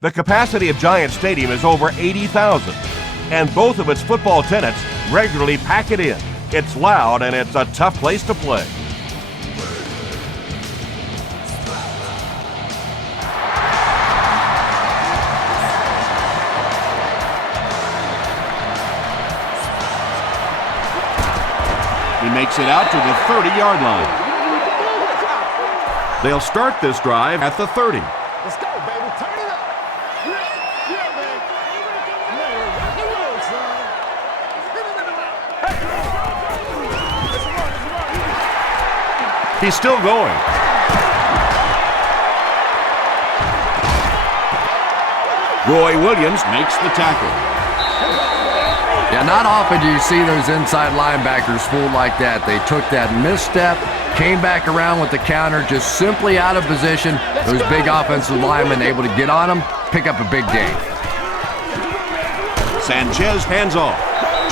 The capacity of Giant Stadium is over 80,000, and both of its football tenants regularly pack it in. It's loud and it's a tough place to play. He makes it out to the 30-yard line. They'll start this drive at the 30. Let's go, baby. Turn it up. Yeah, man. Rock and roll, son. He's still going. Roy Williams makes the tackle. Yeah, not often do you see those inside linebackers fooled like that. They took that misstep, came back around with the counter, just simply out of position. Those big offensive linemen able to get on them, pick up a big gain. Sanchez hands off.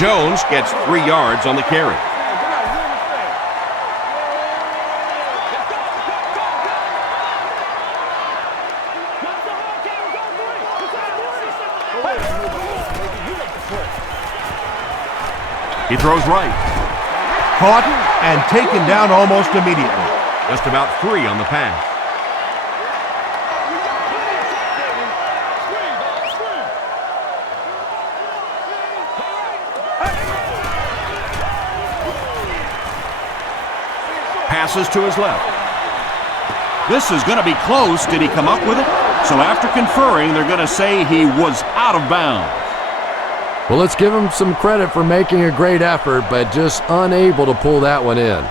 Jones gets 3 yards on the carry. He throws right. Caught and taken down almost immediately. Just about 3 on the pass. Passes to his left. This is going to be close. Did he come up with it? So after conferring, they're going to say he was out of bounds. Well, let's give him some credit for making a great effort, but just unable to pull that one in.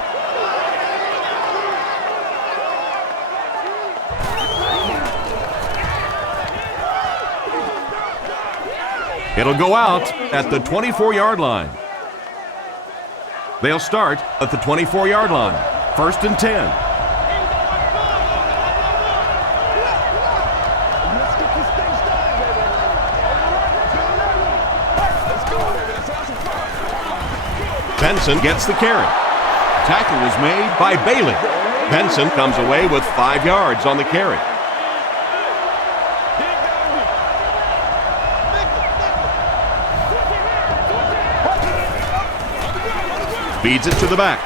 It'll go out at the 24-yard line. They'll start at the 24-yard line. 1st and 10. Benson gets the carry. Tackle was made by Bailey. Benson comes away with 5 yards on the carry. Feeds it to the back.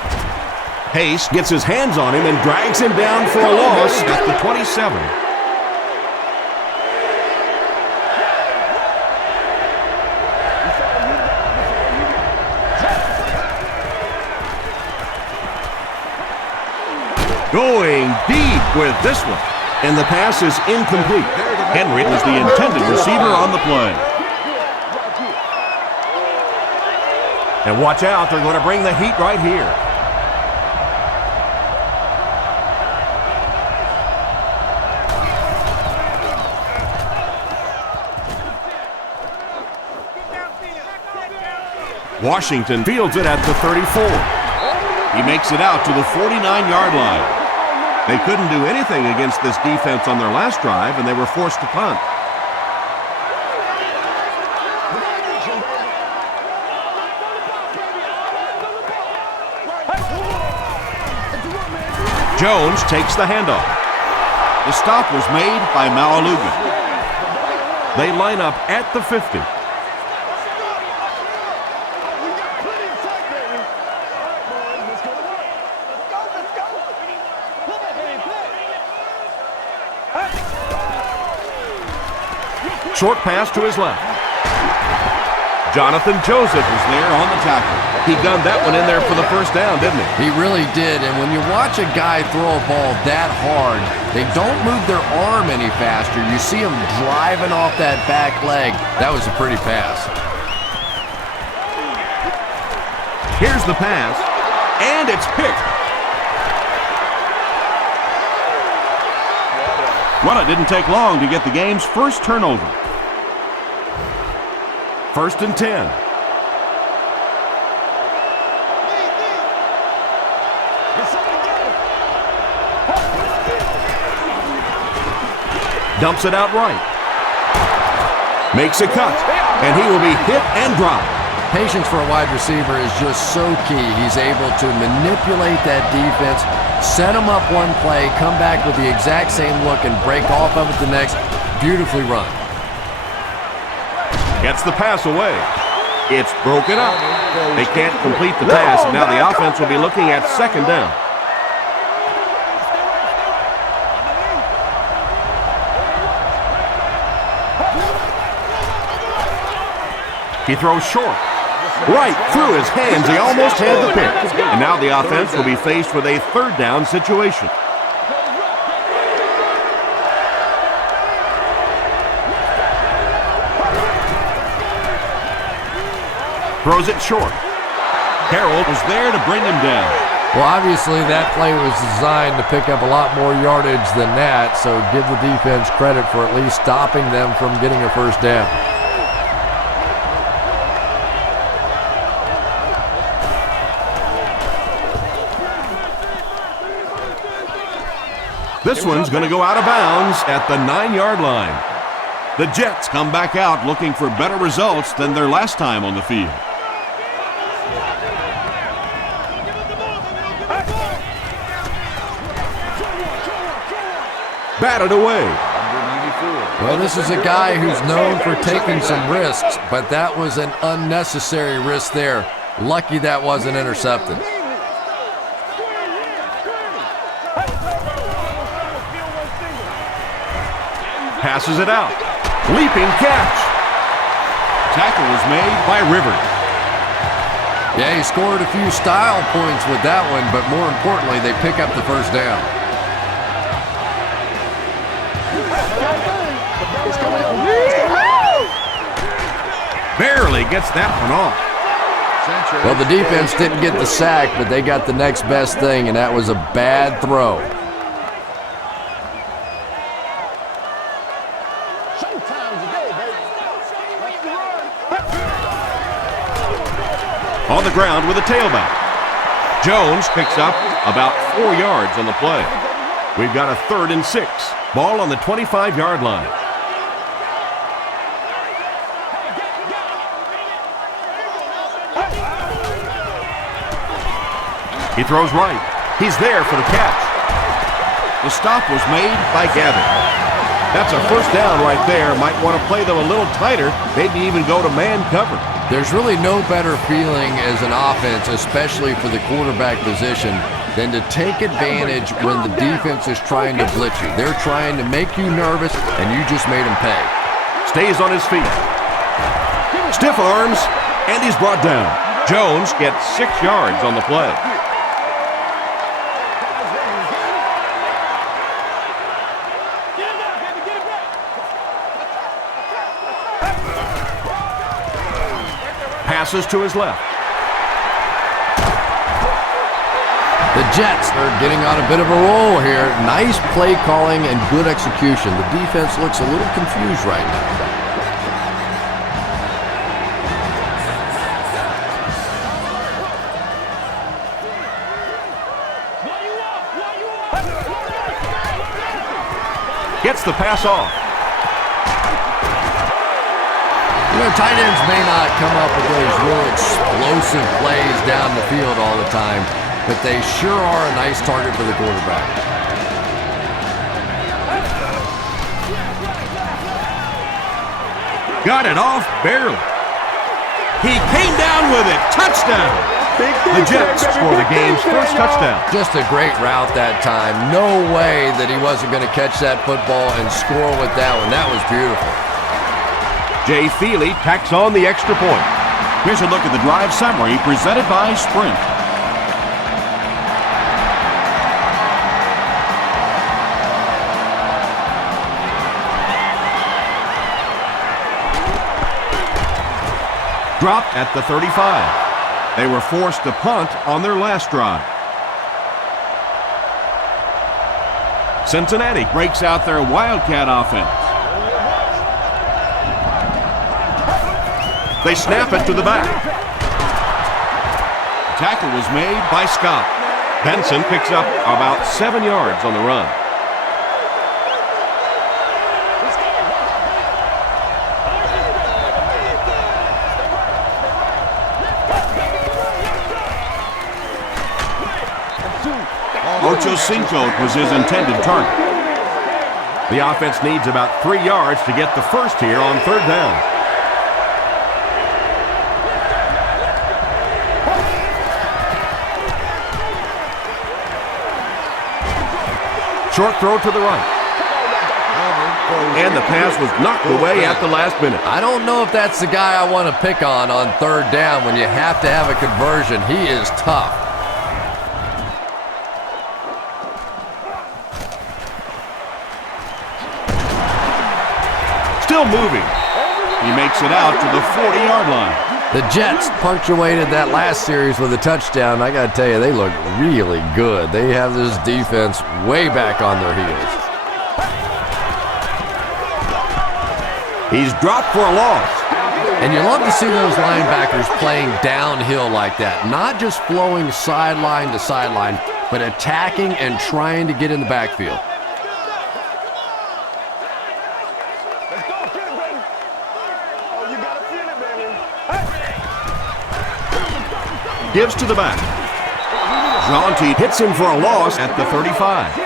Pace gets his hands on him and drags him down for a loss at the 27. Going deep with this one. And the pass is incomplete. Henry was the intended receiver on the play. And watch out, they're going to bring the heat right here. Washington fields it at the 34. He makes it out to the 49-yard line. They couldn't do anything against this defense on their last drive, and they were forced to punt. Jones takes the handoff. The stop was made by Malaluga. They line up at the 50. Short pass to his left. Jonathan Joseph was there on the tackle. He gunned that one in there for the first down, didn't he? He really did, and when you watch a guy throw a ball that hard, they don't move their arm any faster. You see him driving off that back leg. That was a pretty pass. Here's the pass, and it's picked. Well, it didn't take long to get the game's first turnover. 1st and 10. Dumps it out right. Makes a cut, and he will be hit and dropped. Patience for a wide receiver is just so key. He's able to manipulate that defense, set them up one play, come back with the exact same look, and break off of it the next. Beautifully run. Gets the pass away. It's broken up. They can't complete the pass, and now the offense will be looking at second down. He throws short. Right through his hands. He almost had the pick. And now the offense will be faced with a third down situation. Throws it short. Carroll was there to bring him down. Well, obviously that play was designed to pick up a lot more yardage than that, so give the defense credit for at least stopping them from getting a first down. This one's going to go out of bounds at the 9-yard line. The Jets come back out looking for better results than their last time on the field. Batted away. Well, this is a guy who's known for taking some risks, but that was an unnecessary risk there. Lucky that wasn't intercepted. Passes it out. Leaping catch. Tackle was made by Rivers. Yeah, he scored a few style points with that one, but more importantly, they pick up the first down. Barely gets that one off. Well, the defense didn't get the sack, but they got the next best thing, and that was a bad throw. On the ground with a tailback. Jones picks up about 4 yards on the play. We've got a 3rd and 6. Ball on the 25-yard line. He throws right. He's there for the catch. The stop was made by Gavin. That's a first down right there. Might want to play them a little tighter, maybe even go to man cover. There's really no better feeling as an offense, especially for the quarterback position, than to take advantage when the defense is trying to blitz you. They're trying to make you nervous, and you just made them pay. Stays on his feet. Stiff arms, and he's brought down. Jones gets 6 yards on the play. Passes to his left. The Jets are getting on a bit of a roll here. Nice play calling and good execution. The defense looks a little confused right now. Gets the pass off. You know, tight ends may not come up with those real explosive plays down the field all the time, but they sure are a nice target for the quarterback. Got it off barely. He came down with it. Touchdown. The Jets score the game's first touchdown. Just a great route that time. No way that he wasn't going to catch that football and score with that one. That was beautiful. Jay Feely tacks on the extra point. Here's a look at the drive summary presented by Sprint. Dropped at the 35. They were forced to punt on their last drive. Cincinnati breaks out their Wildcat offense. They snap it to the back. The tackle was made by Scott. Benson picks up about 7 yards on the run. Ocho Cinco was his intended target. The offense needs about 3 yards to get the first here on 3rd down. Short throw to the right. And the pass was knocked away at the last minute. I don't know if that's the guy I want to pick on third down when you have to have a conversion. He is tough. Still moving. He makes it out to the 40-yard line. The Jets punctuated that last series with a touchdown. I got to tell you, they look really good. They have this defense way back on their heels. He's dropped for a loss. And you love to see those linebackers playing downhill like that, not just flowing sideline to sideline, but attacking and trying to get in the backfield. Let's go, get it, baby. Oh, you gotta feel it, baby. Gives to the back. Jaunty hits him for a loss at the 35.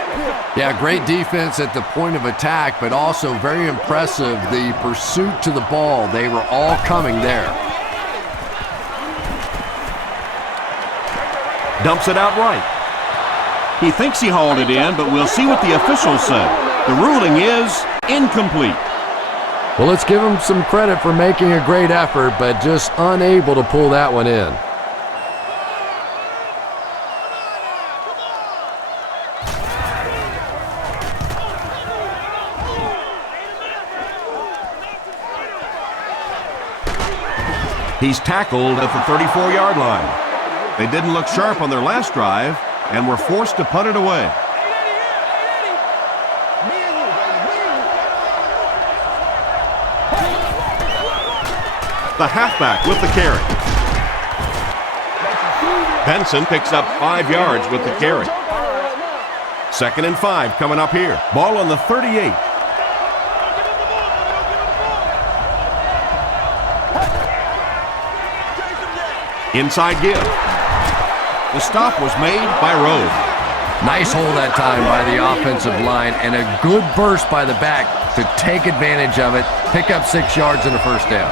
Yeah, great defense at the point of attack, but also very impressive, the pursuit to the ball. They were all coming there. Dumps it out right. He thinks he hauled it in, but we'll see what the officials say. The ruling is incomplete. Well, let's give him some credit for making a great effort, but just unable to pull that one in. He's tackled at the 34-yard line. They didn't look sharp on their last drive and were forced to punt it away. The halfback with the carry. Benson picks up 5 yards with the carry. 2nd and 5 coming up here. Ball on the 38. Inside give. The stop was made by Rhodes. Nice hold that time by the offensive line, and a good burst by the back to take advantage of it, pick up 6 yards and a first down.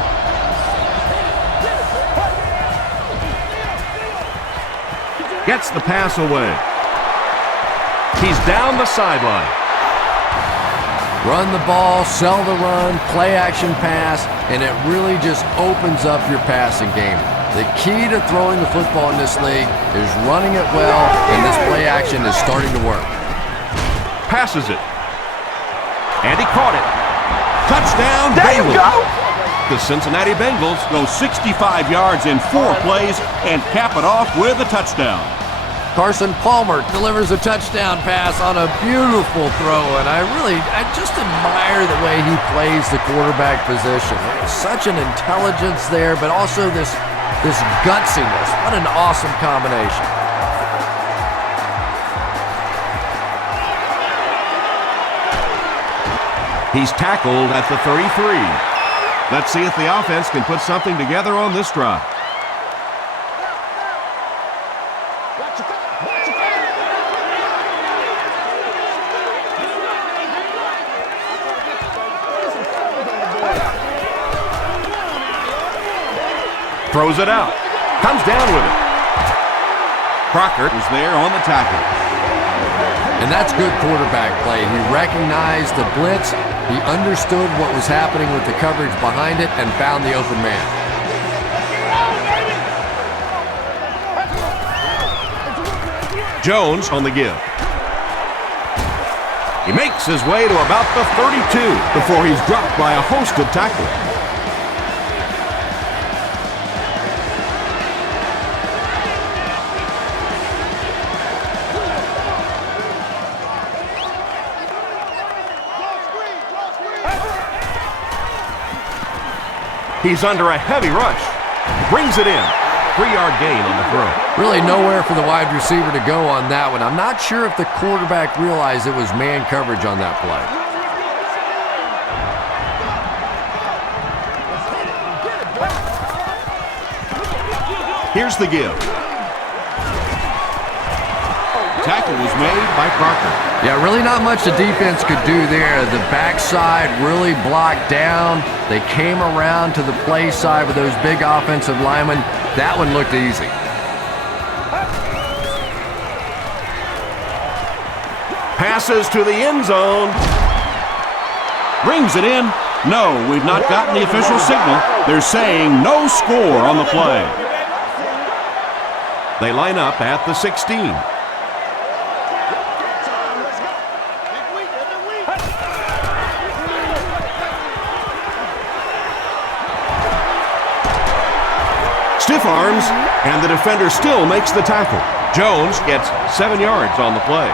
Gets the pass away. He's down the sideline. Run the ball, sell the run, play action pass, and it really just opens up your passing game. The key to throwing the football in this league is running it well, and this play action is starting to work. Passes it. And he caught it. Touchdown, There you Bengals. go. The Cincinnati Bengals go 65 yards in 4 plays and cap it off with a touchdown. Carson Palmer delivers a touchdown pass on a beautiful throw, and I just admire the way he plays the quarterback position. There's such an intelligence there, but also this gutsiness. What an awesome combination. He's tackled at the 33. Let's see if the offense can put something together on this drive. Throws it out. Comes down with it. Crocker was there on the tackle. And that's good quarterback play. He recognized the blitz, he understood what was happening with the coverage behind it, and found the open man. Jones on the give. He makes his way to about the 32 before he's dropped by a host of tacklers. He's under a heavy rush. Brings it in. 3-yard gain on the throw. Really nowhere for the wide receiver to go on that one. I'm not sure if the quarterback realized it was man coverage on that play. Here's the give. Tackle was made by Crocker. Yeah, really not much the defense could do there. The backside really blocked down. They came around to the play side with those big offensive linemen. That one looked easy. Passes to the end zone. Brings it in. No, we've not gotten the official signal. They're saying no score on the play. They line up at the 16. Stiff arms, and the defender still makes the tackle. Jones gets 7 yards on the play.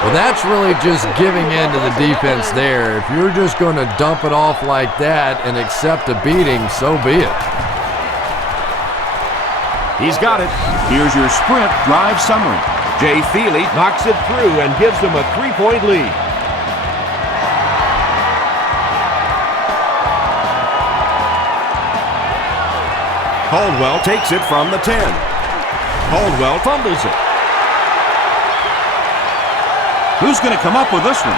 Well, that's really just giving in to the defense there. If you're just going to dump it off like that and accept a beating, so be it. He's got it. Here's your sprint drive summary. Jay Feely knocks it through and gives them a 3-point lead. Caldwell takes it from the 10. Caldwell fumbles it. Who's going to come up with this one?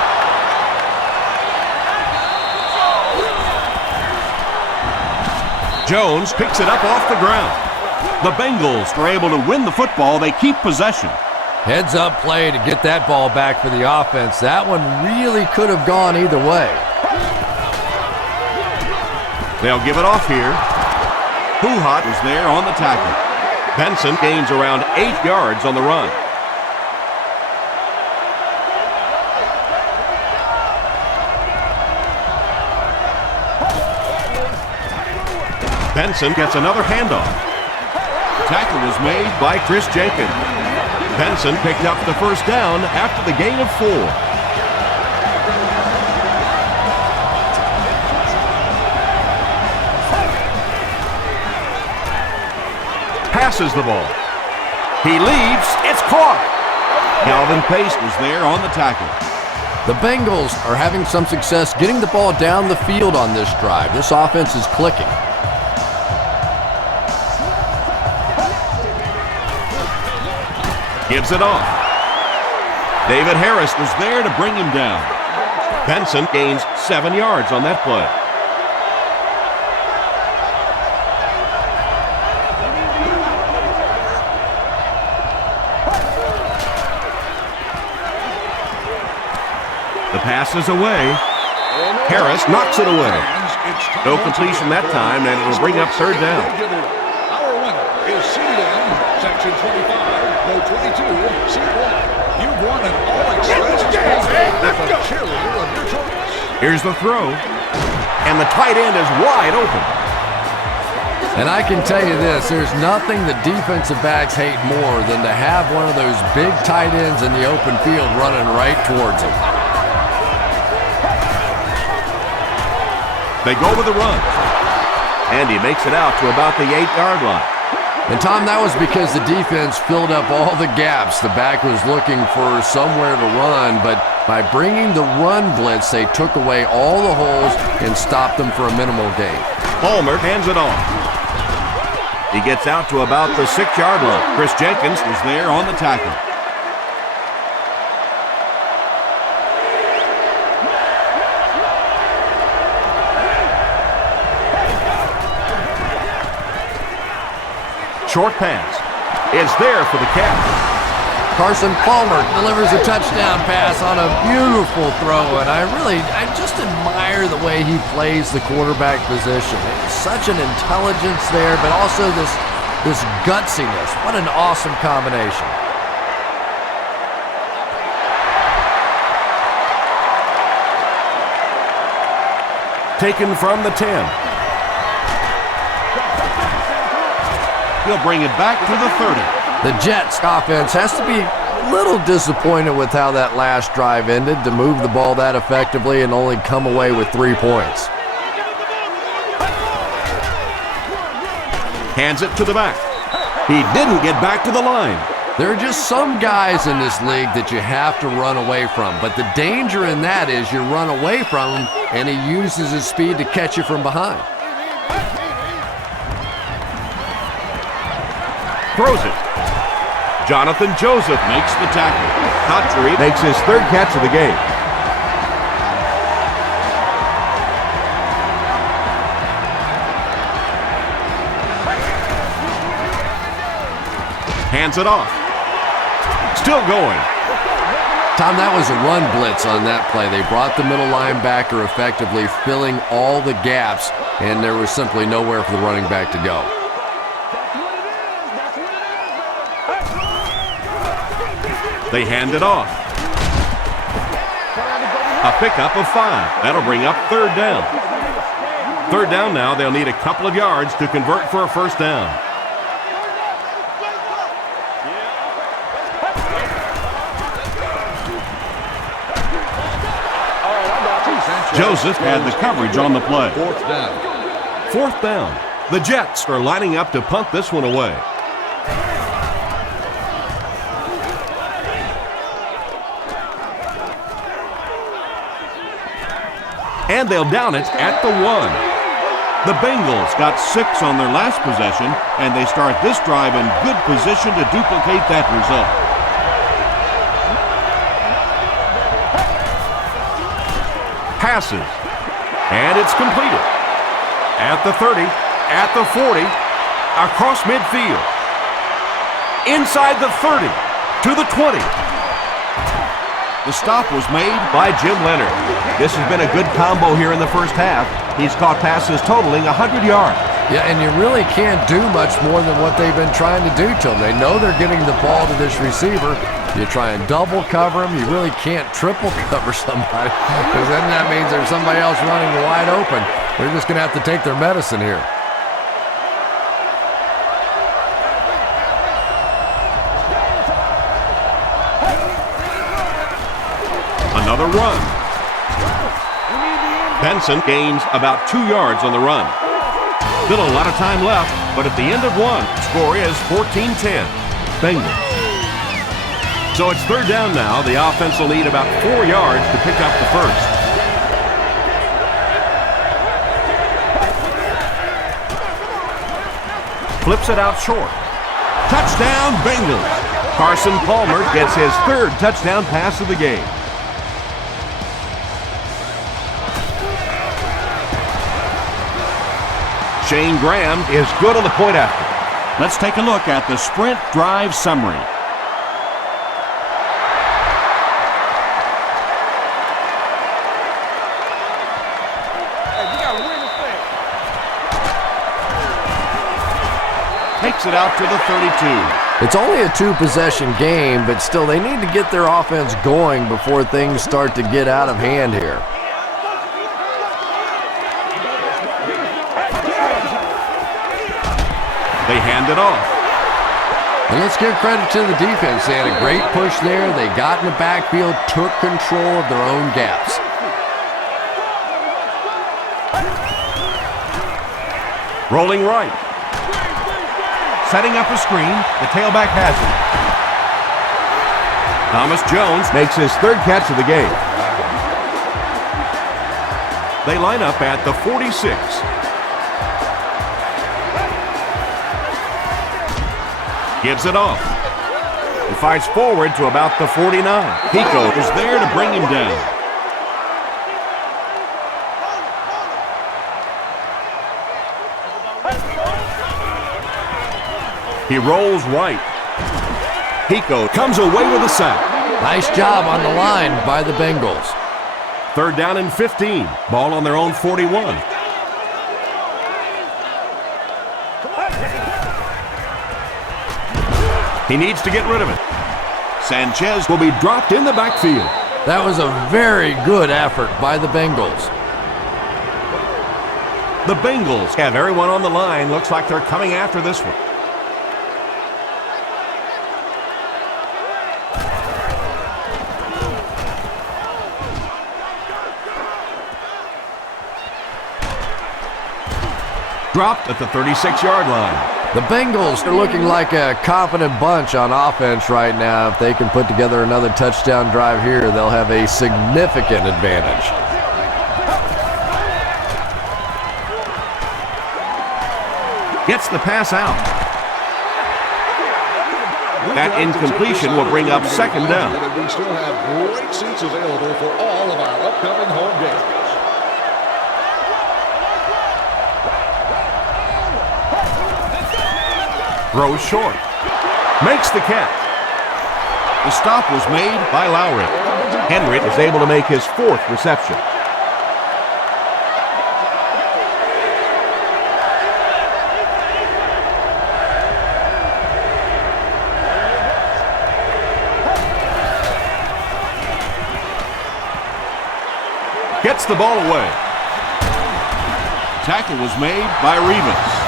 Jones picks it up off the ground. The Bengals are able to win the football. They keep possession. Heads up play to get that ball back for the offense. That one really could have gone either way. They'll give it off here. Puhat is there on the tackle. Benson gains around 8 yards on the run. Benson gets another handoff. The tackle was made by Chris Jenkins. Benson picked up the first down after the gain of 4. Passes the ball. He leaps. It's caught. Calvin Pace was there on the tackle. The Bengals are having some success getting the ball down the field on this drive. This offense is clicking. Gives it off. David Harris was there to bring him down. Benson gains 7 yards on that play. The pass is away. Harris knocks it away. No completion that time, and it'll bring up third down. Our winner is CDM, Section 25. 22, seat 1. You've won an all-expenses package with a cheerleader of your choice. Here's the throw, and the tight end is wide open. And I can tell you this, there's nothing the defensive backs hate more than to have one of those big tight ends in the open field running right towards them. They go with the run, and he makes it out to about the 8-yard line. And, Tom, that was because the defense filled up all the gaps. The back was looking for somewhere to run, but by bringing the run blitz, they took away all the holes and stopped them for a minimal gain. Palmer hands it off. He gets out to about the 6-yard line. Chris Jenkins was there on the tackle. Short pass is there for the catch. Carson Palmer delivers a touchdown pass on a beautiful throw, and I just admire the way he plays the quarterback position. It's such an intelligence there, but also this gutsiness. What an awesome combination. Taken from the 10. He'll bring it back to the 30. The Jets offense has to be a little disappointed with how that last drive ended, to move the ball that effectively and only come away with 3 points. Hands it to the back. He didn't get back to the line. There are just some guys in this league that you have to run away from, but the danger in that is you run away from him and he uses his speed to catch you from behind. Throws it. Jonathan Joseph makes the tackle. Cotchery makes his 3rd catch of the game. Hands it off. Still going. Tom, that was a run blitz on that play. They brought the middle linebacker effectively, filling all the gaps, and there was simply nowhere for the running back to go. They hand it off. A pickup of 5. That'll bring up 3rd down. 3rd down now. They'll need a couple of yards to convert for a 1st down. Joseph had the coverage on the play. 4th down. 4th down. The Jets are lining up to punt this one away. And they'll down it at the 1. The Bengals got 6 on their last possession, and they start this drive in good position to duplicate that result. Passes, and it's completed. At the 30, at the 40, across midfield. Inside the 30, to the 20. The stop was made by Jim Leonard. This has been a good combo here in the first half. He's caught passes totaling 100 yards. Yeah, and you really can't do much more than what they've been trying to do to him. They know they're getting the ball to this receiver. You try and double cover him. You really can't triple cover somebody, because then that means there's somebody else running wide open. They're just going to have to take their medicine here. Another run. Benson gains about 2 yards on the run. Still a lot of time left, but at the end of 1, score is 14-10. Bengals. So it's 3rd down now. The offense will need about 4 yards to pick up the 1st. Flips it out short. Touchdown, Bengals. Carson Palmer gets his 3rd touchdown pass of the game. Shane Graham is good on the point after. Let's take a look at the sprint drive summary. Takes it out to the 32. It's only a 2-possession game, but still they need to get their offense going before things start to get out of hand here. They hand it off. And let's give credit to the defense. They had a great push there. They got in the backfield, took control of their own gaps. Rolling right. Setting up a screen. The tailback has it. Thomas Jones makes his 3rd catch of the game. They line up at the 46. Gives it off. He fights forward to about the 49. Pico is there to bring him down. He rolls right. Pico comes away with a sack. Nice job on the line by the Bengals. 3rd down and 15. Ball on their own 41. He needs to get rid of it. Sanchez will be dropped in the backfield. That was a very good effort by the Bengals. The Bengals have everyone on the line. Looks like they're coming after this one. Dropped at the 36-yard line. The Bengals are looking like a confident bunch on offense right now. If they can put together another touchdown drive here, they'll have a significant advantage. Gets the pass out. That incompletion will bring up 2nd down. We still have great seats available for all of our upcoming home games. Throws short. Makes the catch. The stop was made by Lowry. Henry is able to make his 4th reception. Gets the ball away. Tackle was made by Revis.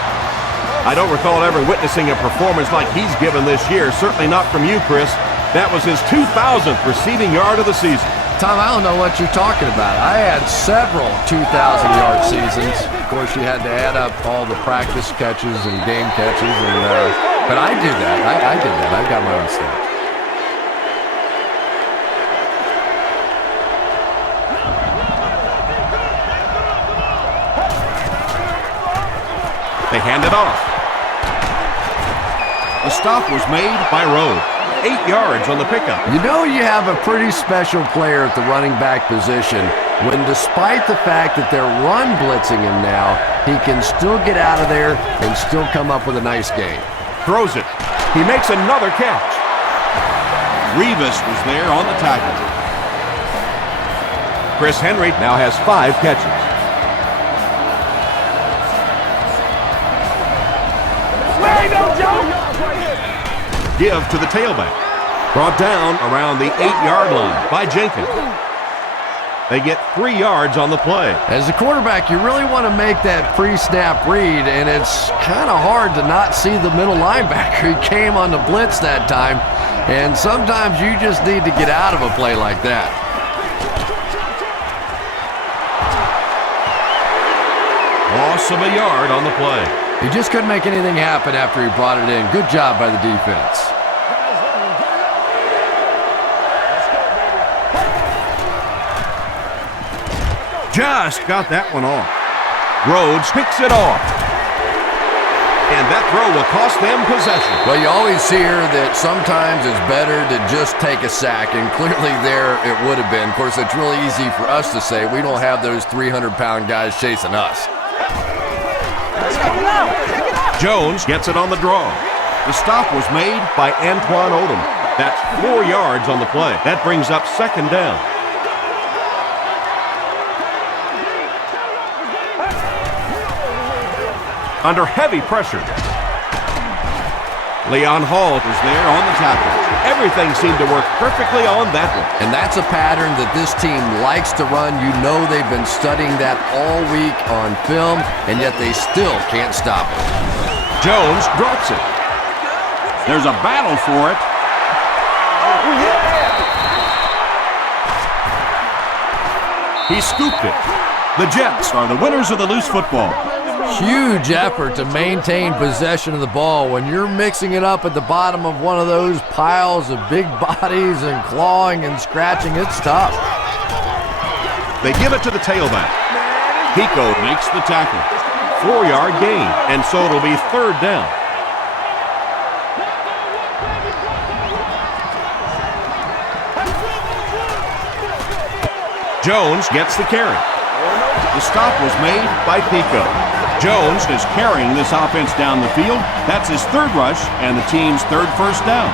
I don't recall ever witnessing a performance like he's given this year. Certainly not from you, Chris. That was his 2,000th receiving yard of the season. Tom, I don't know what you're talking about. I had several 2,000-yard seasons. Of course, you had to add up all the practice catches and game catches. But I do that. I did that. I've got my own stats. They hand it off. The stop was made by Rhodes. 8 yards on the pickup. You know you have a pretty special player at the running back position when, despite the fact that they're run blitzing him now, he can still get out of there and still come up with a nice gain. Throws it. He makes another catch. Revis was there on the tackle. Chris Henry now has 5 catches. Give to the tailback. Brought down around the 8-yard line by Jenkins. They get 3 yards on the play. As a quarterback, you really want to make that pre-snap read, and it's kind of hard to not see the middle linebacker. He came on the blitz that time, and sometimes you just need to get out of a play like that. Loss of a yard on the play. He just couldn't make anything happen after he brought it in. Good job by the defense. Just got that one off. Rhodes picks it off. And that throw will cost them possession. Well, you always hear that sometimes it's better to just take a sack, and clearly there it would have been. Of course, it's really easy for us to say. We don't have those 300-pound guys chasing us. Jones gets it on the draw. The stop was made by Antoine Odom. That's 4 yards on the play. That brings up 2nd down. Under heavy pressure. Leon Hall is there on the tackle. Everything seemed to work perfectly on that one. And that's a pattern that this team likes to run. You know they've been studying that all week on film, and yet they still can't stop it. Jones drops it. There's a battle for it. He scooped it. The Jets are the winners of the loose football. Huge effort to maintain possession of the ball. When you're mixing it up at the bottom of one of those piles of big bodies and clawing and scratching, it's tough. They give it to the tailback. Pico makes the tackle. 4-yard gain, and so it'll be 3rd down. Jones gets the carry. The stop was made by Pico. Jones is carrying this offense down the field. That's his 3rd rush and the team's 3rd first down.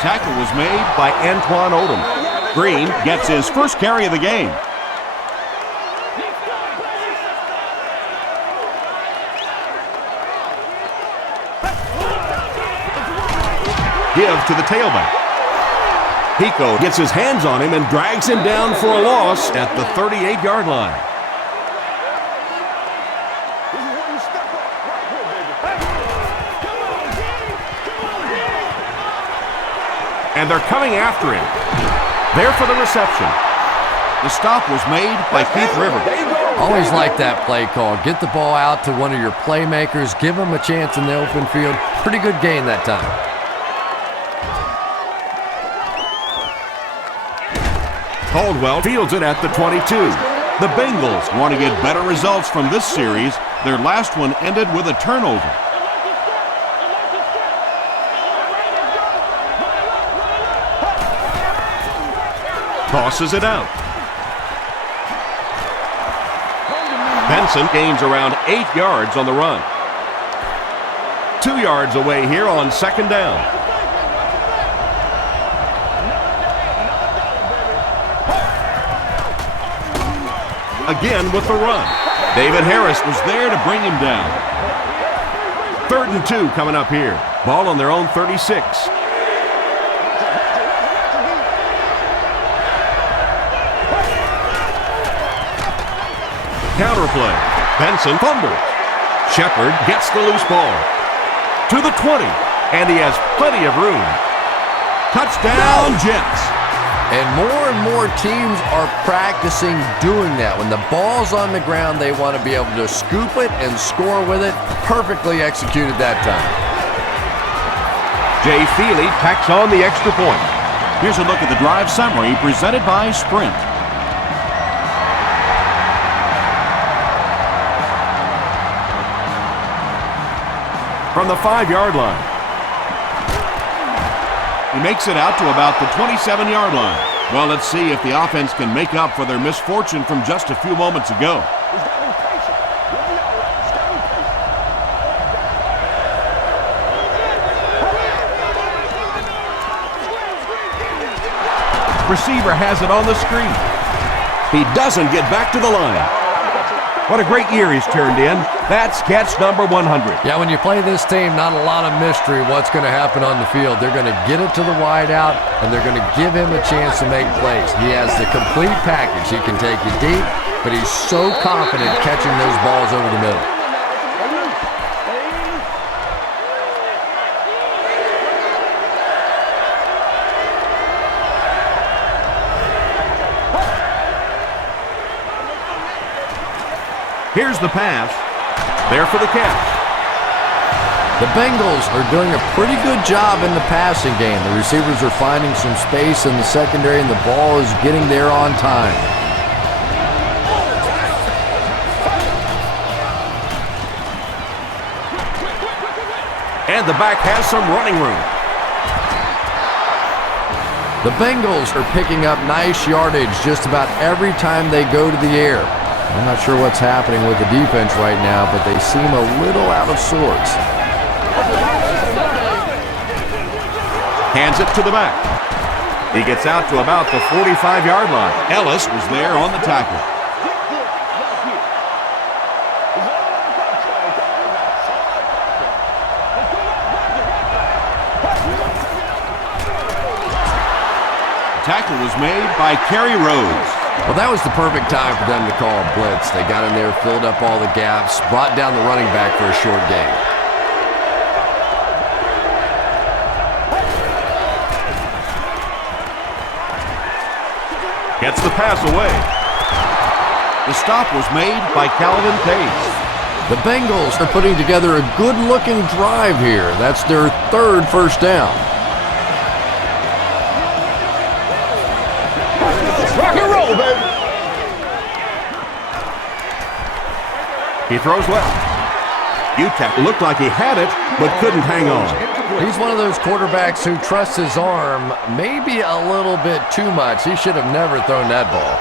Tackle was made by Antoine Odom. Green gets his 1st carry of the game. Give to the tailback. Pico gets his hands on him and drags him down for a loss at the 38-yard line. And they're coming after him. There for the reception. The stop was made by Keith Rivers. Always like that play call. Get the ball out to one of your playmakers. Give them a chance in the open field. Pretty good gain that time. Caldwell fields it at the 22. The Bengals want to get better results from this series. Their last one ended with a turnover. Tosses it out. Benson gains around 8 yards on the run. 2 yards away here on second down. Again with the run. David Harris was there to bring him down. 3rd and 2 coming up here. Ball on their own 36. Counterplay. Benson fumbles. Shepard gets the loose ball. To the 20. And he has plenty of room. Touchdown, Jets. And more teams are practicing doing that. When the ball's on the ground, they want to be able to scoop it and score with it. Perfectly executed that time. Jay Feely tacks on the extra point. Here's a look at the drive summary presented by Sprint. From the 5-yard line. He makes it out to about the 27-yard line. Well, let's see if the offense can make up for their misfortune from just a few moments ago. Receiver has it on the screen. He doesn't get back to the line. What a great year he's turned in. That's catch number 100. Yeah, when you play this team, not a lot of mystery what's going to happen on the field. They're going to get it to the wideout, and they're going to give him a chance to make plays. He has the complete package. He can take you deep, but he's so confident catching those balls over the middle. Here's the pass. There for the catch. The Bengals are doing a pretty good job in the passing game. The receivers are finding some space in the secondary, and the ball is getting there on time. And the back has some running room. The Bengals are picking up nice yardage just about every time they go to the air. I'm not sure what's happening with the defense right now, but they seem a little out of sorts. Hands it to the back. He gets out to about the 45-yard line. Ellis was there on the tackle. The tackle was made by Kerry Rhodes. Well, that was the perfect time for them to call a blitz. They got in there, filled up all the gaps, brought down the running back for a short gain. Gets the pass away. The stop was made by Calvin Pace. The Bengals are putting together a good-looking drive here. That's their 3rd first down. Rock and roll, baby. He throws left. UTEP looked like he had it, but couldn't hang on. He's one of those quarterbacks who trusts his arm maybe a little bit too much. He should have never thrown that ball.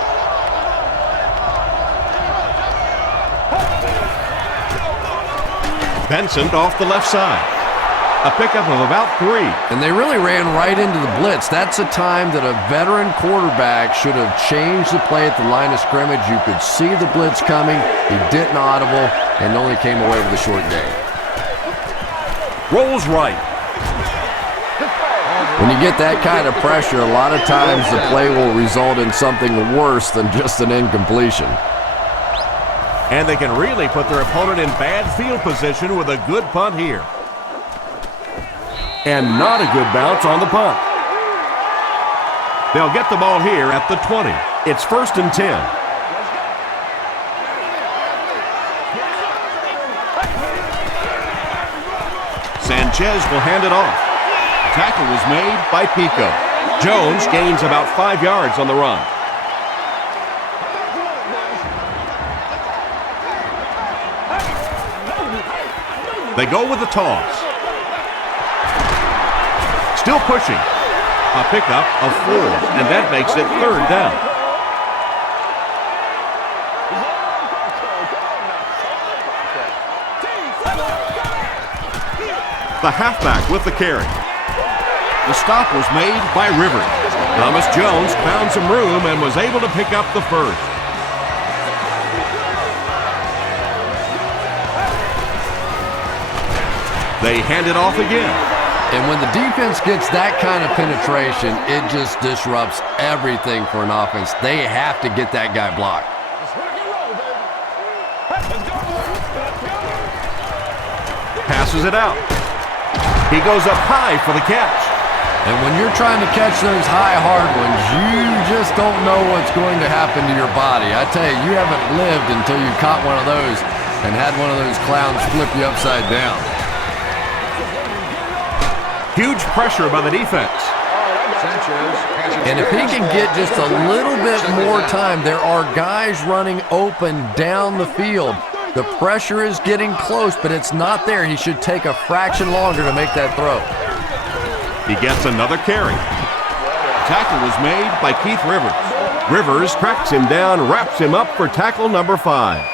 Benson off the left side. A pickup of about 3. And they really ran right into the blitz. That's a time that a veteran quarterback should have changed the play at the line of scrimmage. You could see the blitz coming. He didn't audible and only came away with a short gain. Rolls right. When you get that kind of pressure, a lot of times the play will result in something worse than just an incompletion. And they can really put their opponent in bad field position with a good punt here. And not a good bounce on the punt. They'll get the ball here at the 20. It's 1st and 10. Sanchez will hand it off. Tackle was made by Pico. Jones gains about 5 yards on the run. They go with the toss. Still pushing. A pickup of 4, and that makes it 3rd down. the halfback with the carry. The stop was made by Rivers. Thomas Jones found some room and was able to pick up the first. They hand it off again. And when the defense gets that kind of penetration, it just disrupts everything for an offense. They have to get that guy blocked. Passes it out. He goes up high for the catch. And when you're trying to catch those high, hard ones, you just don't know what's going to happen to your body. I tell you, you haven't lived until you caught one of those and had one of those clowns flip you upside down. Huge pressure by the defense. And if he can get just a little bit more time, there are guys running open down the field. The pressure is getting close, but it's not there. He should take a fraction longer to make that throw. He gets another carry. Tackle was made by Keith Rivers. Rivers tracks him down, wraps him up for tackle number 5.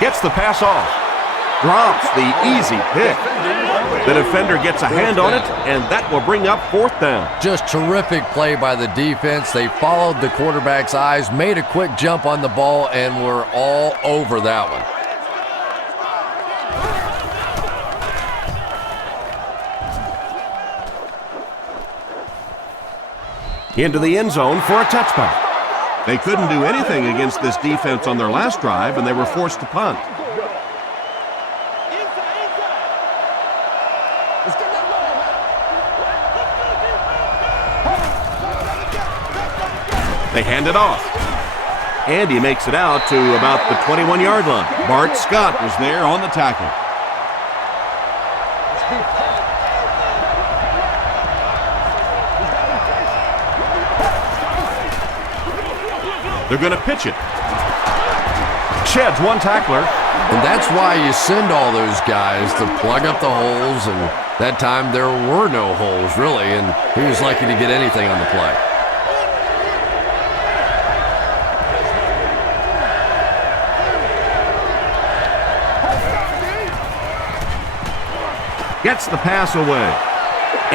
Gets the pass off. Drops the easy pick. The defender gets a hand on it, and that will bring up 4th down. Just terrific play by the defense. They followed the quarterback's eyes, made a quick jump on the ball, and were all over that one. Into the end zone for a touchback. They couldn't do anything against this defense on their last drive, and they were forced to punt. They hand it off. And he makes it out to about the 21-yard line. Bart Scott was there on the tackle. They're going to pitch it. Sheds one tackler. And that's why you send all those guys to plug up the holes, and that time there were no holes, really, and he was lucky to get anything on the play. Gets the pass away.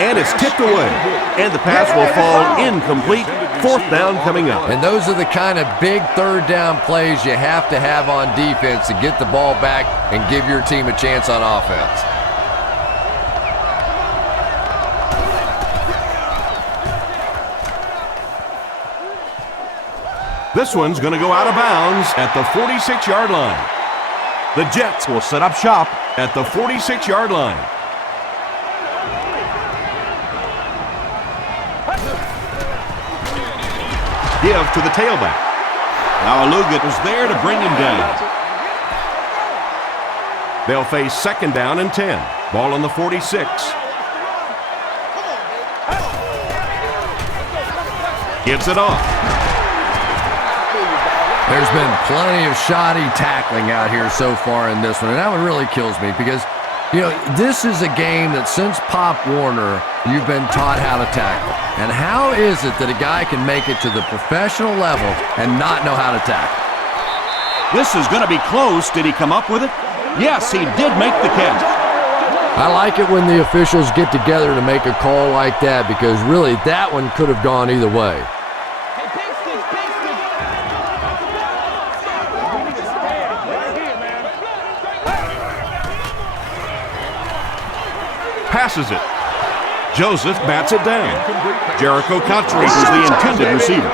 And it's tipped away. And the pass will fall incomplete. 4th down coming up. And those are the kind of big 3rd down plays you have to have on defense to get the ball back and give your team a chance on offense. This one's going to go out of bounds at the 46-yard line. The Jets will set up shop at the 46-yard line. Give to the tailback. Now Alugat is there to bring him down. They'll face 2nd down and 10. Ball on the 46. Gives it off. There's been plenty of shoddy tackling out here so far in this one, and that one really kills me because, you know, this is a game that since Pop Warner, you've been taught how to tackle. And how is it that a guy can make it to the professional level and not know how to tackle? This is going to be close. Did he come up with it? Yes, he did make the catch. I like it when the officials get together to make a call like that because really that one could have gone either way. Passes it. Joseph bats it down. Jericho Cottrey is the intended receiver.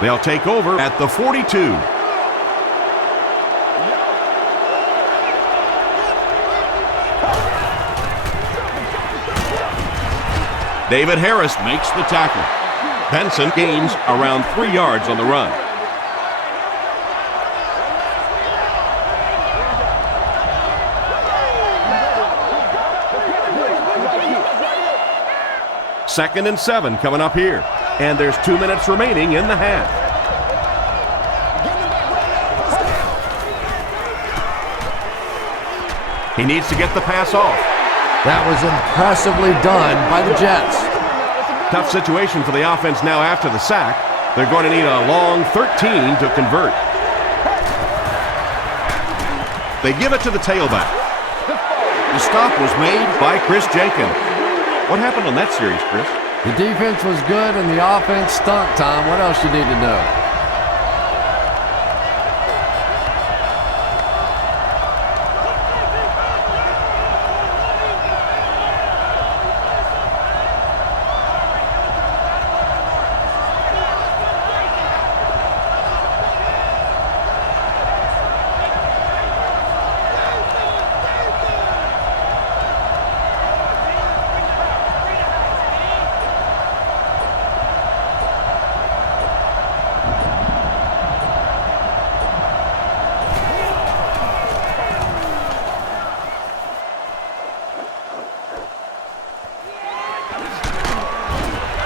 They'll take over at the 42. David Harris makes the tackle. Benson gains around 3 yards on the run. Second and 7 coming up here. And there's 2 minutes remaining in the half. He needs to get the pass off. That was impressively done by the Jets. Tough situation for the offense now after the sack. They're going to need a long 13 to convert. They give it to the tailback. The stop was made by Chris Jenkins. What happened on that series, Chris? The defense was good and the offense stunk, Tom. What else you need to know?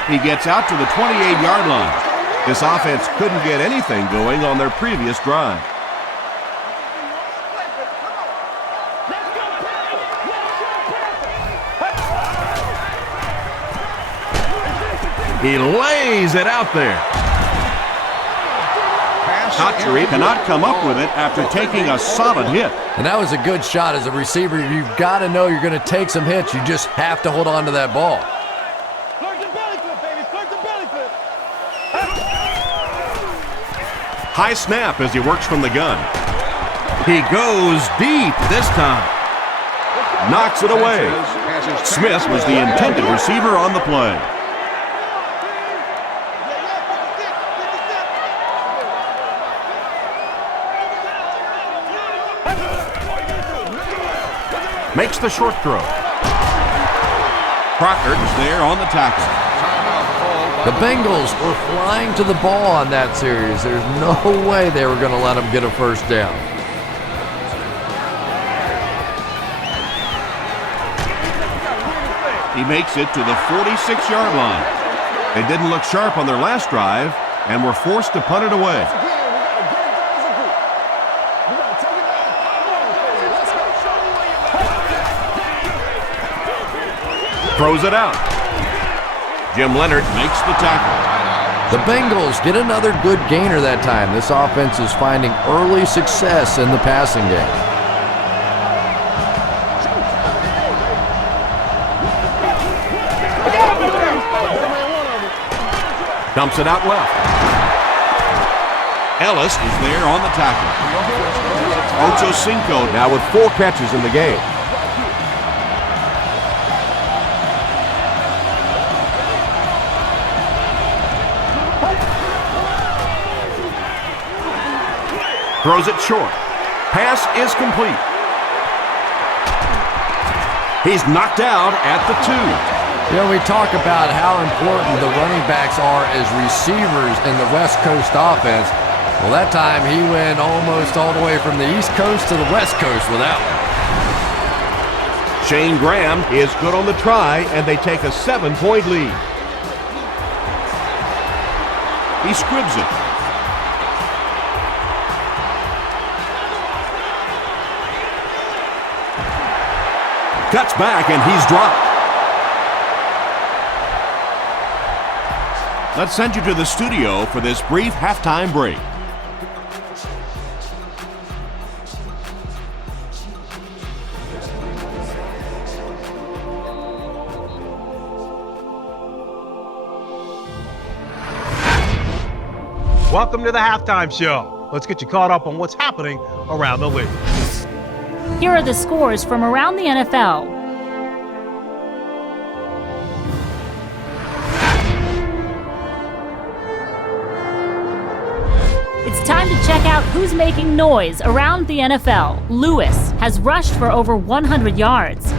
He gets out to the 28-yard line. This offense couldn't get anything going on their previous drive. He lays it out there. Hatchery cannot come up with it after taking a solid hit. And that was a good shot. As a receiver, you've got to know you're going to take some hits. You just have to hold on to that ball. High snap as he works from the gun. He goes deep this time. Knocks it away. Smith was the intended receiver on the play. Makes the short throw. Crockett is there on the tackle. The Bengals were flying to the ball on that series. There's no way they were going to let them get a first down. He makes it to the 46-yard line. They didn't look sharp on their last drive and were forced to punt it away. Throws it out. Jim Leonard makes the tackle. The Bengals get another good gainer that time. This offense is finding early success in the passing game. Dumps it out left. Ellis is there on the tackle. Ocho Cinco now with 4 catches in the game. Throws it short. Pass is complete. He's knocked out at the 2. You know, we talk about how important the running backs are as receivers in the West Coast offense. Well, that time he went almost all the way from the East Coast to the West Coast with that one. Shane Graham is good on the try, and they take a 7-point lead. He squibs it. Cuts back, and he's dropped. Let's send you to the studio for this brief halftime break. Welcome to the halftime show. Let's get you caught up on what's happening around the league. Here are the scores from around the NFL. It's time to check out who's making noise around the NFL. Lewis has rushed for over 100 yards.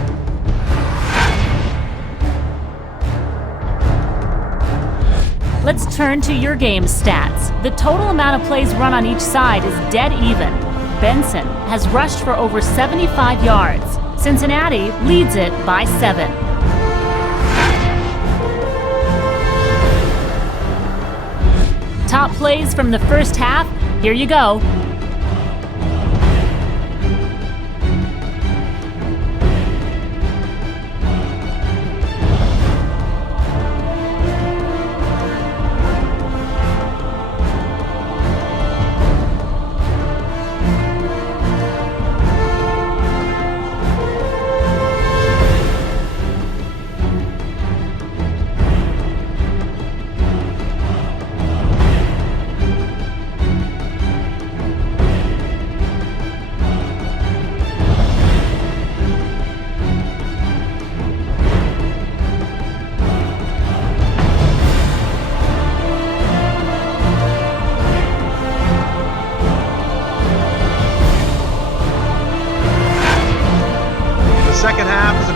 Let's turn to your game stats. The total amount of plays run on each side is dead even. Benson has rushed for over 75 yards. Cincinnati leads it by 7. Top plays from the first half, here you go.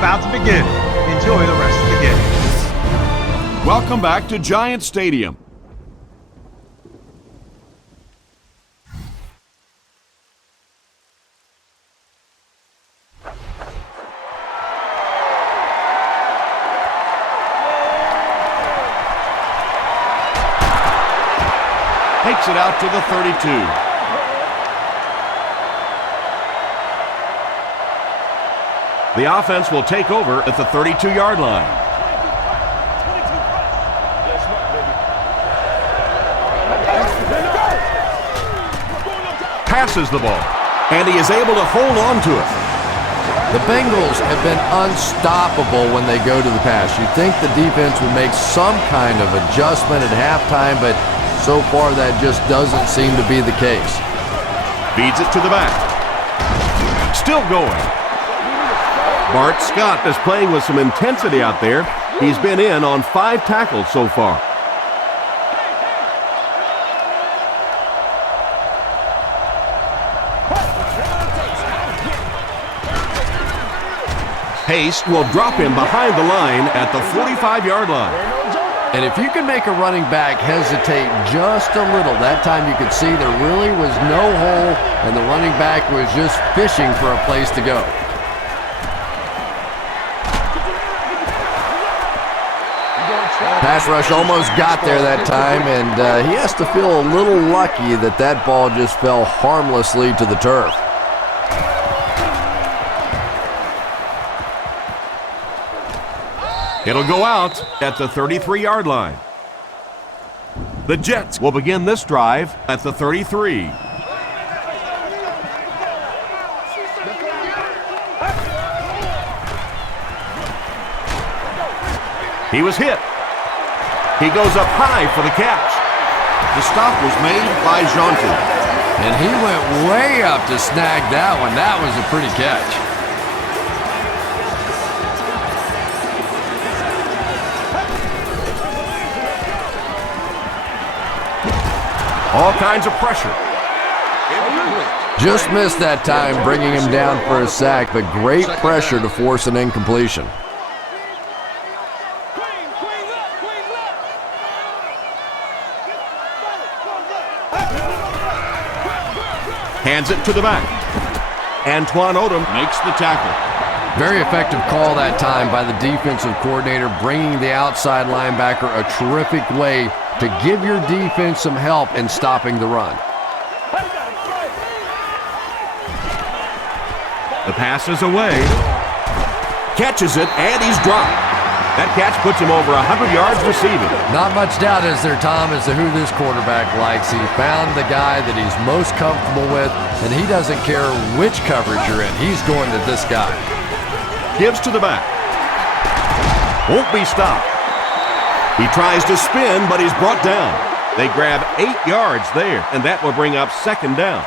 about to begin. Enjoy the rest of the game. Welcome back to Giant Stadium. Takes it out to the 32. The offense will take over at the 32-yard line. Passes the ball, and he is able to hold on to it. The Bengals have been unstoppable when they go to the pass. You'd think the defense would make some kind of adjustment at halftime, but so far that just doesn't seem to be the case. Feeds it to the back. Still going. Bart Scott is playing with some intensity out there. He's been in on 5 tackles so far. Pace will drop him behind the line at the 45-yard line. And if you can make a running back hesitate just a little, that time you could see there really was no hole and the running back was just fishing for a place to go. Pass rush almost got there that time, and he has to feel a little lucky that that ball just fell harmlessly to the turf. It'll go out at the 33-yard line. The Jets will begin this drive at the 33. He was hit. He goes up high for the catch. The stop was made by Johnson. And he went way up to snag that one. That was a pretty catch. All kinds of pressure. Just missed that time, bringing him down for a sack, but great pressure to force an incompletion. Hands it to the back. Antoine Odom makes the tackle. Very effective call that time by the defensive coordinator, bringing the outside linebacker a terrific way to give your defense some help in stopping the run. The pass is away. Catches it, and he's dropped. That catch puts him over 100 yards receiving. Not much doubt, is there, Tom, as to who this quarterback likes. He found the guy that he's most comfortable with, and he doesn't care which coverage you're in. He's going to this guy. Gives to the back. Won't be stopped. He tries to spin, but he's brought down. They grab 8 yards there, and that will bring up second down.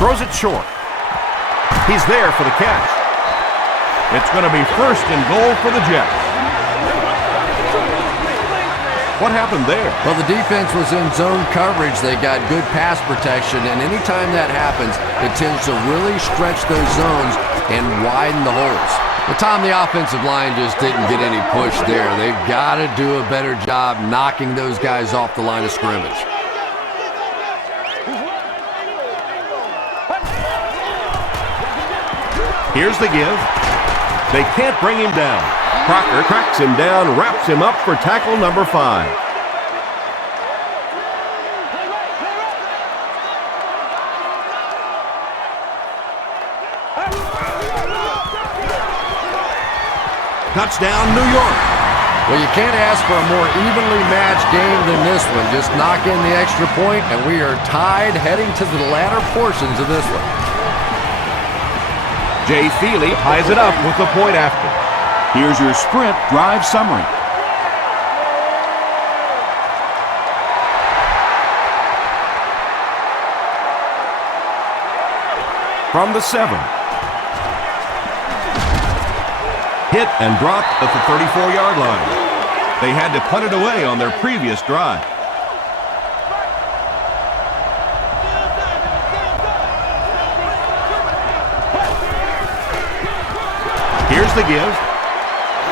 Throws it short. He's there for the catch. It's going to be first and goal for the Jets. What happened there? Well, the defense was in zone coverage. They got good pass protection, and anytime that happens, it tends to really stretch those zones and widen the holes. But Tom, the offensive line just didn't get any push there. They've got to do a better job knocking those guys off the line of scrimmage. Here's the give. They can't bring him down. Crocker cracks him down, wraps him up for tackle number 5. Touchdown, New York. Well, you can't ask for a more evenly matched game than this one. Just knock in the extra point, and we are tied heading to the latter portions of this one. Jay Feely ties it up with the point after. Here's your sprint drive summary. From the 7. Hit and dropped at the 34-yard line. They had to punt it away on their previous drive. Here's the give.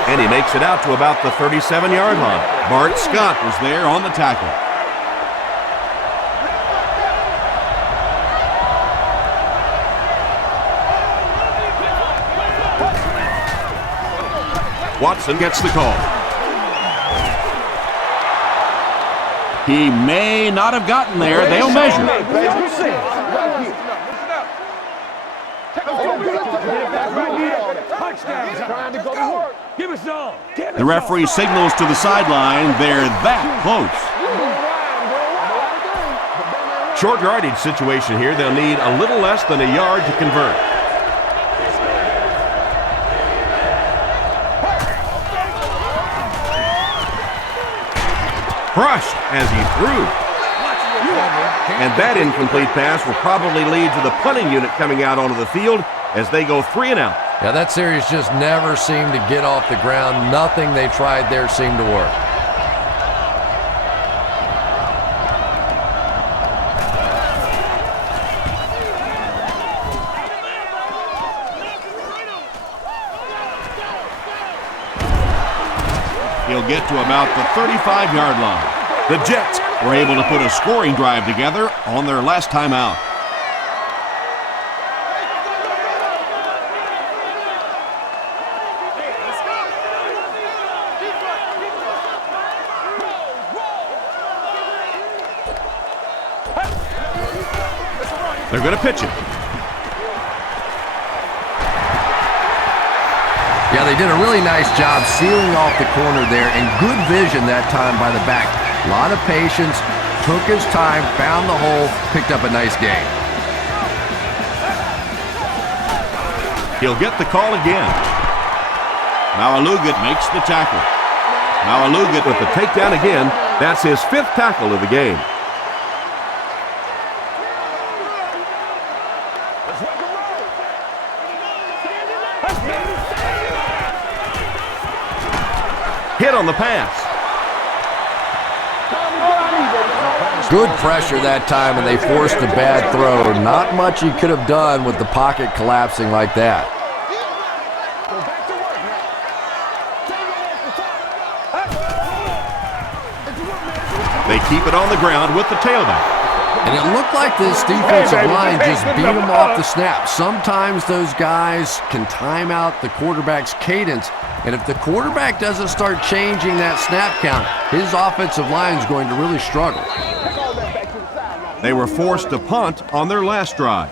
And he makes it out to about the 37-yard line. Bart Scott was there on the tackle. Watson gets the call. He may not have gotten there. They'll measure. The referee signals to the sideline. They're that close. Short yardage situation here. They'll need a little less than a yard to convert. Crushed as he threw. And that incomplete pass will probably lead to the punting unit coming out onto the field as they go 3 and out. Yeah, that series just never seemed to get off the ground. Nothing they tried there seemed to work. He'll get to about the 35-yard line. The Jets were able to put a scoring drive together on their last time out. They're going to pitch it. Yeah, they did a really nice job sealing off the corner there, and good vision that time by the back. A lot of patience, took his time, found the hole, picked up a nice gain. He'll get the call again. Malalugat makes the tackle. Malalugat with the takedown again. That's his 5th tackle of the game. Hit on the pass. Good pressure that time, and they forced a bad throw. Not much he could have done with the pocket collapsing like that. They keep it on the ground with the tailback. And it looked like this defensive line just beat him off the snap. Sometimes those guys can time out the quarterback's cadence, and if the quarterback doesn't start changing that snap count, his offensive line is going to really struggle. They were forced to punt on their last drive.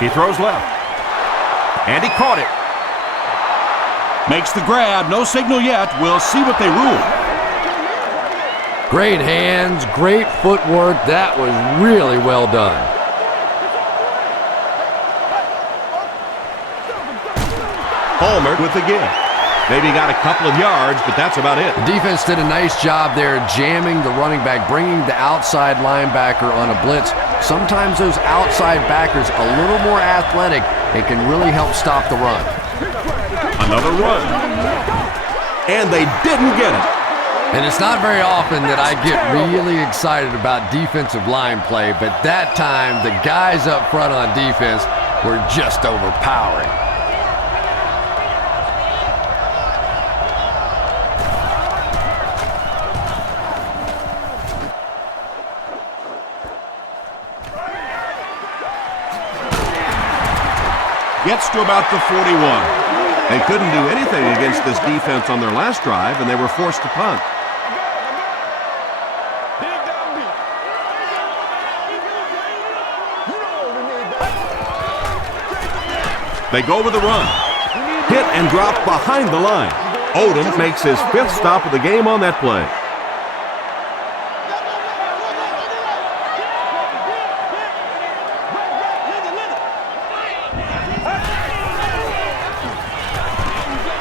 He throws left. And he caught it. Makes the grab. No signal yet. We'll see what they rule. Great hands, great footwork. That was really well done. Palmer with the give. Maybe got a couple of yards, but that's about it. The defense did a nice job there jamming the running back, bringing the outside linebacker on a blitz. Sometimes those outside backers a little more athletic and can really help stop the run. Another run. And they didn't get it. And it's not very often that I get really excited about defensive line play, but that time the guys up front on defense were just overpowering. Gets to about the 41. They couldn't do anything against this defense on their last drive, and they were forced to punt. They go with the run. Hit and drop behind the line. Odom makes his 5th stop of the game on that play.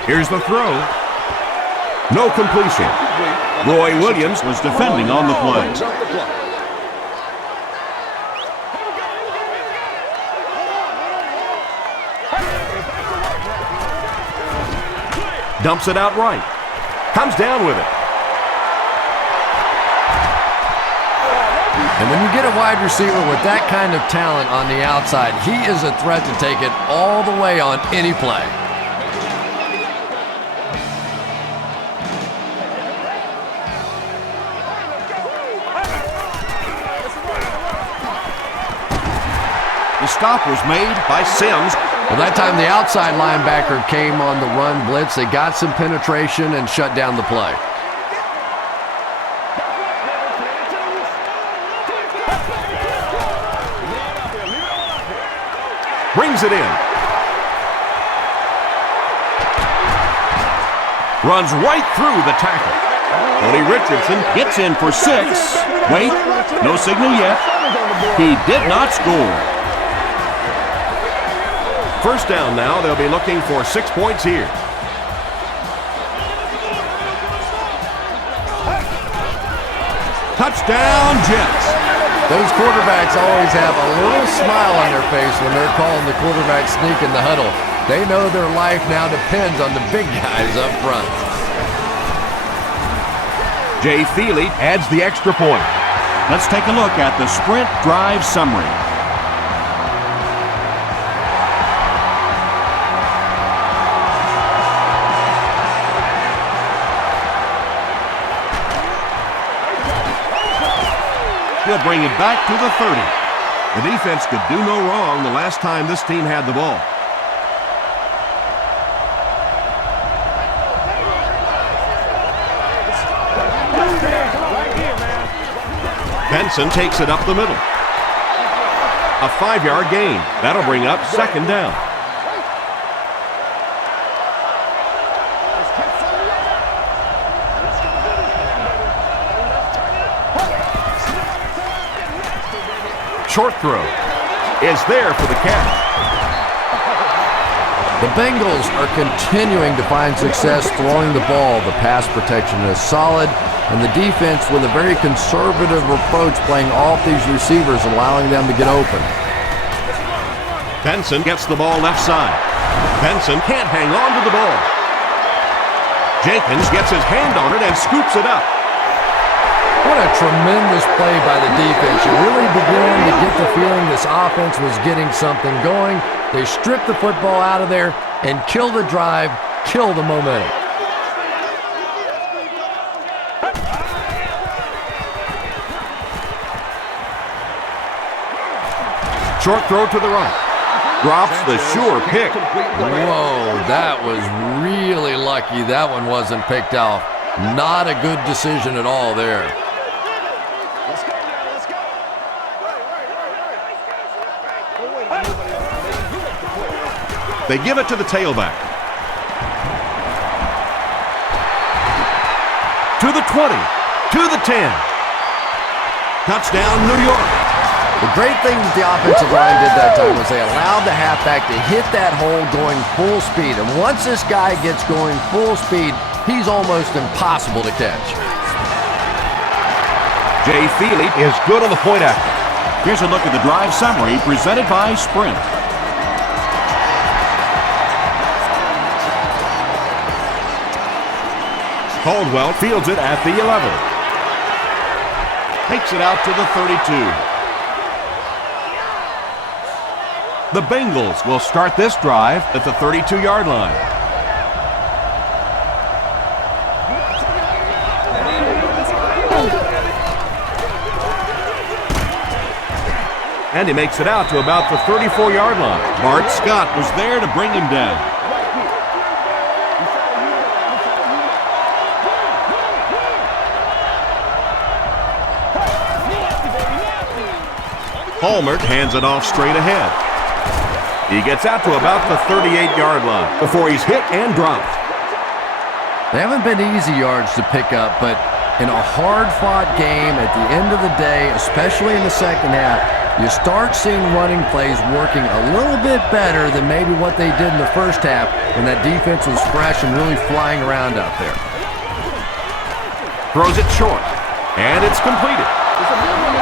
Here's the throw. No completion. Roy Williams was defending on the play. Dumps it out right. Comes down with it. And when you get a wide receiver with that kind of talent on the outside, he is a threat to take it all the way on any play. The stop was made by Sims. Well, that time the outside linebacker came on the run blitz. They got some penetration and shut down the play. Brings it in. Runs right through the tackle. Tony Richardson gets in for 6. Wait, no signal yet. He did not score. First down now. They'll be looking for 6 points here. Touchdown, Jets. Those quarterbacks always have a little smile on their face when they're calling the quarterback sneak in the huddle. They know their life now depends on the big guys up front. Jay Feely adds the extra point. Let's take a look at the sprint drive summary. He'll bring it back to the 30. The defense could do no wrong the last time this team had the ball. Benson takes it up the middle. A 5-yard gain. That'll bring up second down. Short throw is there for the catch. The Bengals are continuing to find success throwing the ball. The pass protection is solid, and the defense with a very conservative approach playing off these receivers, allowing them to get open. Benson gets the ball left side. Benson can't hang on to the ball. Jenkins gets his hand on it and scoops it up. What a tremendous play by the defense. You really began to get the feeling this offense was getting something going. They stripped the football out of there and kill the drive, kill the momentum. Short throw to the right. Drops the sure pick. Whoa, that was really lucky that one wasn't picked off. Not a good decision at all there. They give it to the tailback. To the 20. To the 10. Touchdown, New York. The great thing that the offensive line did that time was they allowed the halfback to hit that hole going full speed. And once this guy gets going full speed, he's almost impossible to catch. Jay Feely is good on the point after. Here's a look at the drive summary presented by Sprint. Caldwell fields it at the 11. Takes it out to the 32. The Bengals will start this drive at the 32-yard line. And he makes it out to about the 34-yard line. Bart Scott was there to bring him down. Hallmark hands it off straight ahead. He gets out to about the 38-yard line before he's hit and dropped. They haven't been easy yards to pick up, but in a hard-fought game at the end of the day, especially in the second half, you start seeing running plays working a little bit better than maybe what they did in the first half when that defense was fresh and really flying around out there. Throws it short, and it's completed.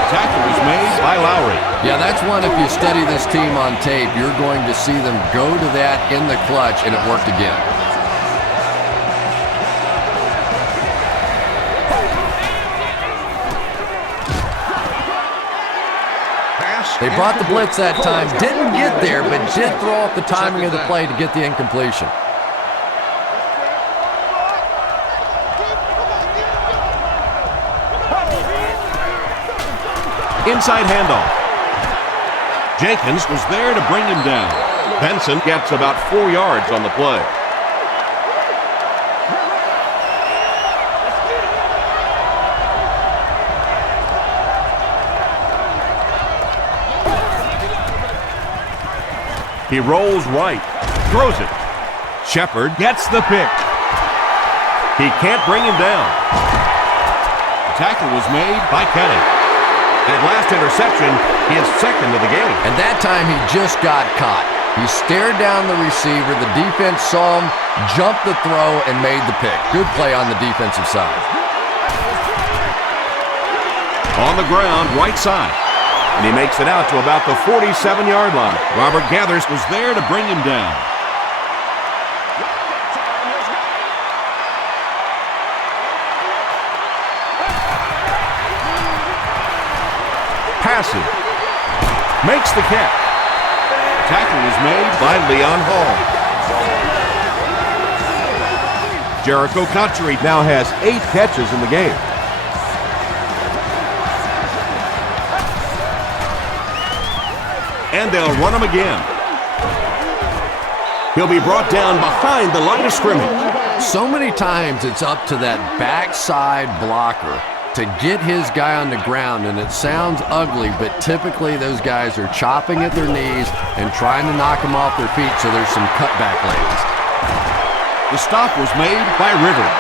Tackle is made by Lowry. Yeah, that's one, if you study this team on tape, you're going to see them go to that in the clutch, and it worked again. They brought the blitz that time, didn't get there, but did throw off the timing of the play to get the incompletion. Inside handoff. Jenkins was there to bring him down. Benson gets about 4 yards on the play. He rolls right, throws it. Shepard gets the pick. He can't bring him down. The tackle was made by Kelly. That last interception, his second of the game. And that time he just got caught. He stared down the receiver, the defense saw him, jumped the throw, and made the pick. Good play on the defensive side. On the ground, right side. And he makes it out to about the 47-yard line. Robert Gathers was there to bring him down. Passing. Makes the catch. Tackle was made by Leon Hall. Jericho Cotchery now has 8 catches in the game. And they'll run him again. He'll be brought down behind the line of scrimmage. So many times it's up to that backside blocker to get his guy on the ground, and it sounds ugly, but typically those guys are chopping at their knees and trying to knock them off their feet, so there's some cutback lanes. The stop was made by Rivers.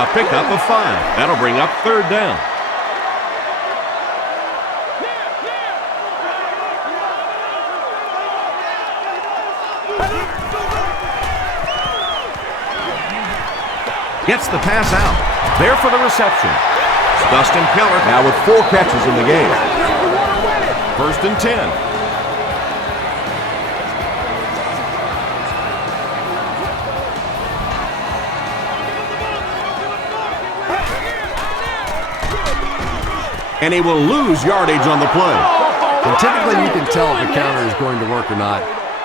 A pickup of 5. That'll bring up 3rd down. Gets the pass out. There for the reception. Dustin Keller now with 4 catches in the game. 1st and 10. And he will lose yardage on the play. And typically you can tell if a counter is going to work or not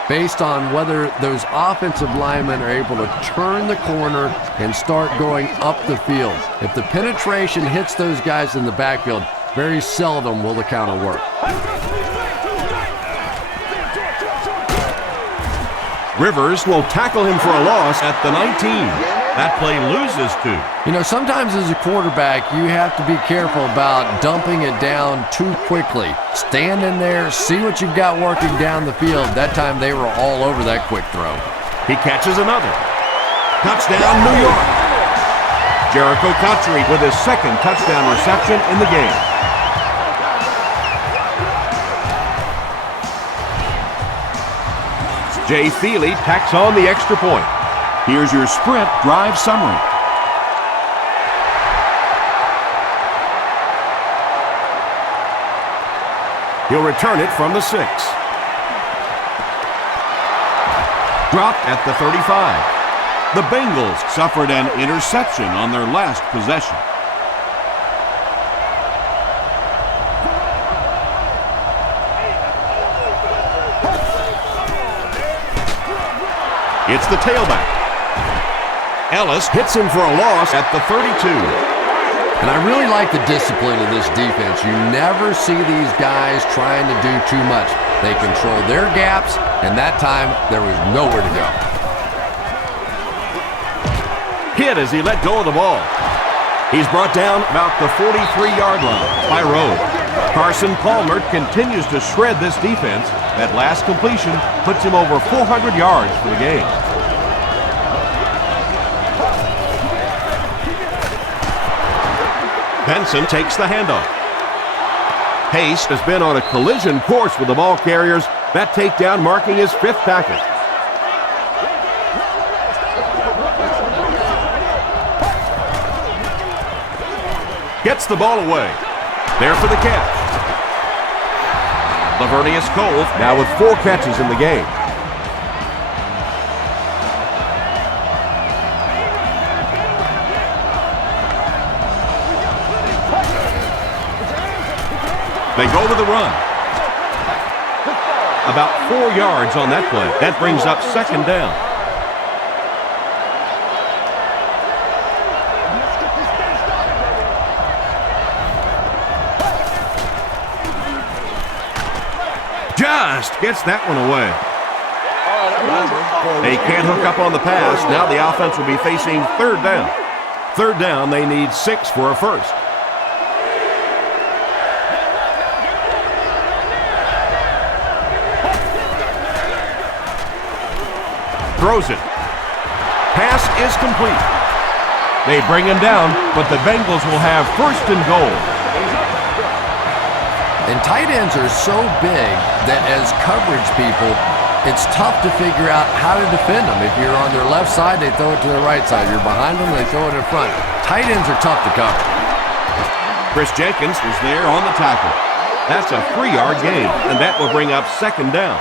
based on whether those offensive linemen are able to turn the corner and start going up the field. If the penetration hits those guys in the backfield, very seldom will the counter work. Rivers will tackle him for a loss at the 19. That play loses 2. You know, sometimes as a quarterback, you have to be careful about dumping it down too quickly. Stand in there, see what you've got working down the field. That time they were all over that quick throw. He catches another. Touchdown, New York. Jericho Cotchery with his 2nd touchdown reception in the game. Jay Thiele tacks on the extra point. Here's your sprint drive summary. He'll return it from the 6. Dropped at the 35. The Bengals suffered an interception on their last possession. It's the tailback. Ellis hits him for a loss at the 32. And I really like the discipline of this defense. You never see these guys trying to do too much. They control their gaps, and that time there was nowhere to go. Hit as he let go of the ball. He's brought down about the 43-yard line by Rowe. Carson Palmer continues to shred this defense. That last completion puts him over 400 yards for the game. Benson takes the handoff. Pace has been on a collision course with the ball carriers. That takedown marking his 5th tackle. Gets the ball away. There for the catch. Lavernius Cole now with 4 catches in the game. They go to the run. About 4 yards on that play. That brings up second down. Just gets that one away. They can't hook up on the pass. Now the offense will be facing third down. Third down, they need 6 for a first. Throws it. Pass is complete. They bring him down, but the Bengals will have first and goal. And tight ends are so big that as coverage people, it's tough to figure out how to defend them. If you're on their left side, they throw it to their right side. If you're behind them, they throw it in front. Tight ends are tough to cover. Chris Jenkins was there on the tackle. That's a 3-yard gain, and that will bring up second down.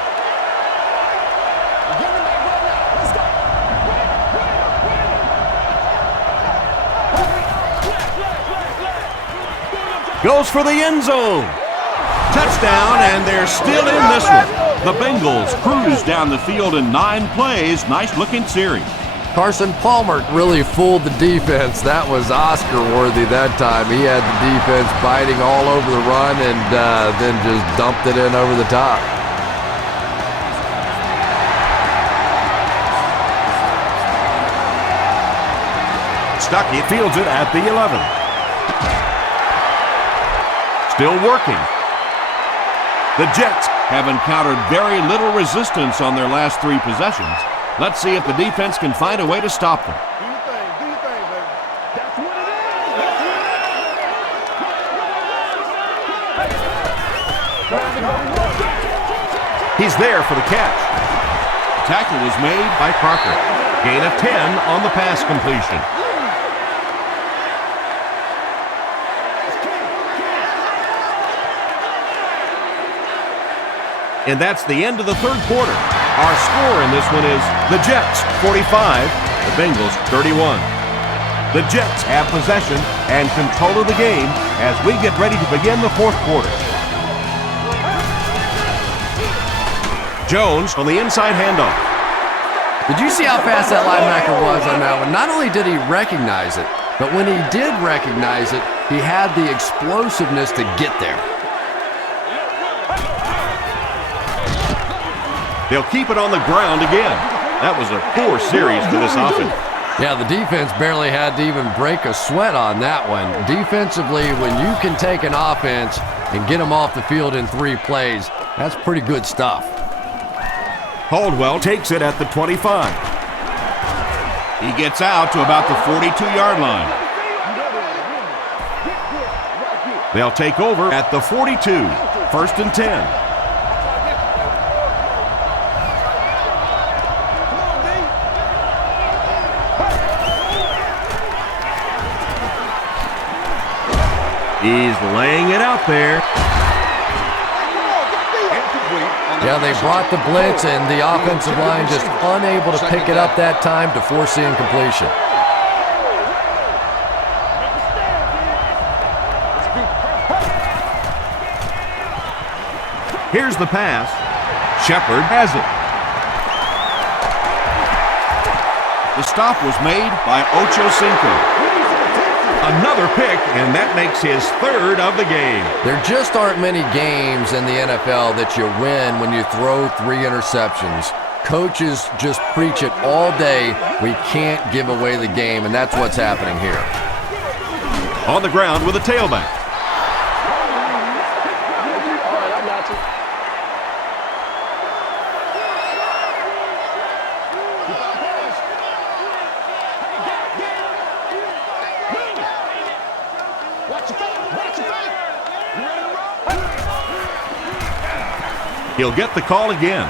Goes for the end zone. Touchdown, and they're still in this one. The Bengals cruise down the field in 9 plays. Nice-looking series. Carson Palmer really fooled the defense. That was Oscar-worthy that time. He had the defense biting all over the run and then just dumped it in over the top. Stuckey fields it at the 11. Still working. The Jets have encountered very little resistance on their last 3 possessions. Let's see if the defense can find a way to stop them. Do your thing, baby. That's what it is. He's there for the catch. Tackle was made by Parker. Gain of 10 on the pass completion. And that's the end of the third quarter. Our score in this one is the Jets 45, the Bengals 31. The Jets have possession and control of the game as we get ready to begin the fourth quarter. Jones on the inside handoff. Did you see how fast that linebacker was on that one? Not only did he recognize it, but when he did recognize it, he had the explosiveness to get there. They'll keep it on the ground again. That was a poor series for this offense. Yeah, the defense barely had to even break a sweat on that one. Defensively, when you can take an offense and get them off the field in 3 plays, that's pretty good stuff. Caldwell takes it at the 25. He gets out to about the 42-yard line. They'll take over at the 42, first and 10. He's laying it out there. Yeah, they brought the blitz, and the offensive line just unable to pick it up that time to force the incompletion. Here's the pass. Shepard has it. The stop was made by Ochocinco. Another pick, and that makes his 3rd of the game. There just aren't many games in the NFL that you win when you throw 3 interceptions. Coaches just preach it all day. We can't give away the game, and that's what's happening here. On the ground with a tailback. He'll get the call again.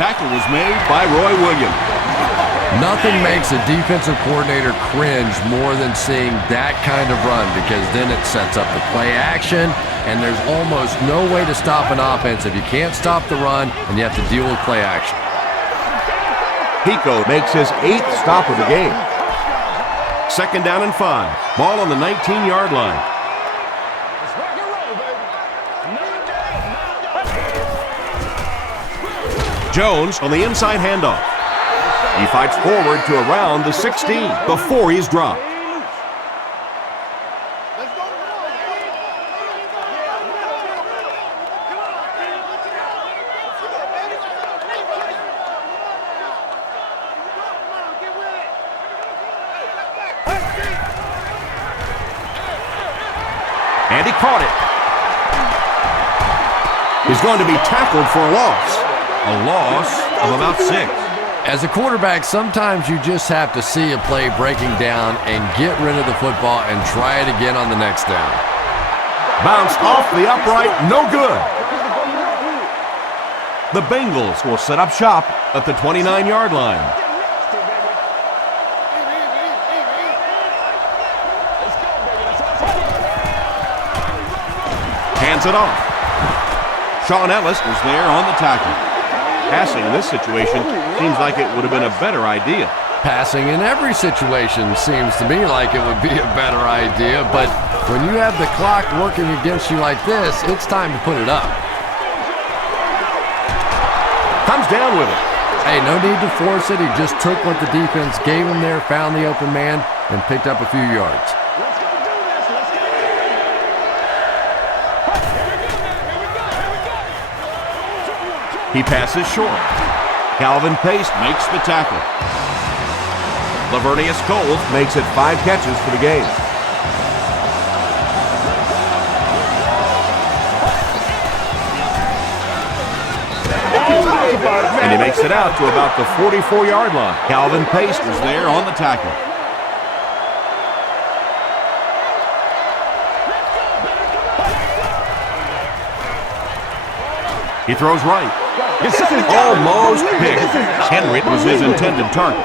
Tackle was made by Roy Williams. Nothing makes a defensive coordinator cringe more than seeing that kind of run, because then it sets up the play action, and there's almost no way to stop an offense if you can't stop the run and you have to deal with play action. Pico makes his 8th stop of the game. Second down and 5. Ball on the 19-yard line. Jones on the inside handoff. He fights forward to around the 16 before he's dropped. And he caught it. He's going to be tackled for a loss. A loss of about 6. As a quarterback, sometimes you just have to see a play breaking down and get rid of the football and try it again on the next down. Bounced off the upright, no good. The Bengals will set up shop at the 29-yard line. Hands it off. Shawn Ellis was there on the tackle. Passing in this situation seems like it would have been a better idea. Passing in every situation seems to me like it would be a better idea, but when you have the clock working against you like this, it's time to put it up. Comes down with it. Hey, no need to force it. He just took what the defense gave him there, found the open man, and picked up a few yards. He passes short. Calvin Pace makes the tackle. Lavernius Coles makes it 5 catches for the game. And he makes it out to about the 44-yard line. Calvin Pace was there on the tackle. He throws right. Almost picked. Henry was his intended target.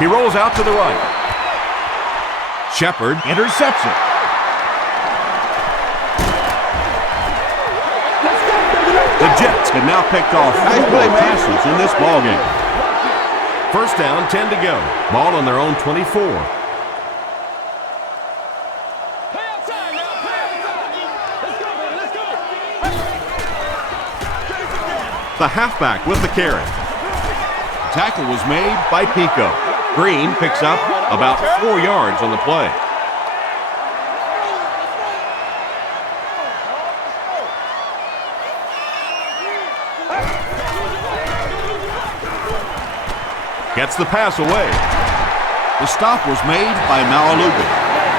He rolls out to the right. Shepard intercepts it. The Jets have now picked off 4 passes in this ballgame. First down, 10 to go. Ball on their own 24. The halfback with the carry. Tackle was made by Pico. Green picks up about 4 yards on the play. Gets the pass away. The stop was made by Malaluga.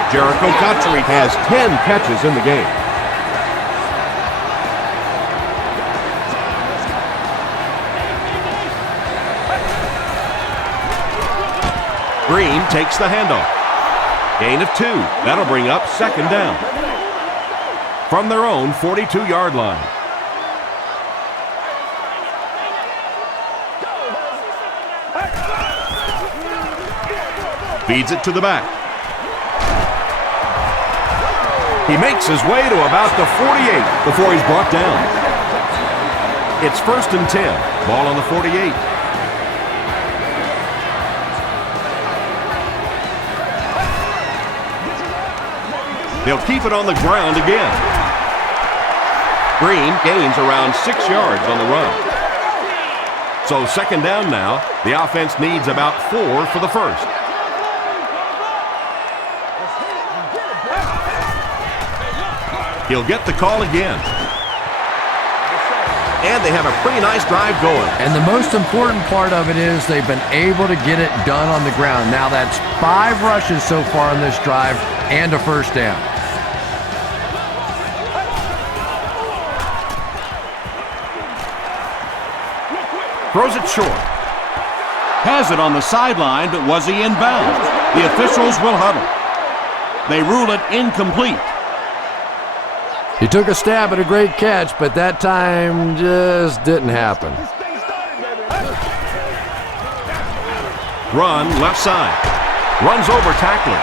Jericho Cotchery has 10 catches in the game. Green takes the handoff. Gain of 2. That'll bring up second down. From their own 42-yard line. Feeds it to the back. He makes his way to about the 48 before he's brought down. It's 1st and 10. Ball on the 48. They'll keep it on the ground again. Green gains around 6 yards on the run. So second down now. The offense needs about 4 for the first. He'll get the call again. And they have a pretty nice drive going. And the most important part of it is they've been able to get it done on the ground. Now that's 5 rushes so far on this drive and a first down. Throws it short. Has it on the sideline, but was he in bounds? The officials will huddle. They rule it incomplete. He took a stab at a great catch, but that time just didn't happen. Run left side. Runs over tackler.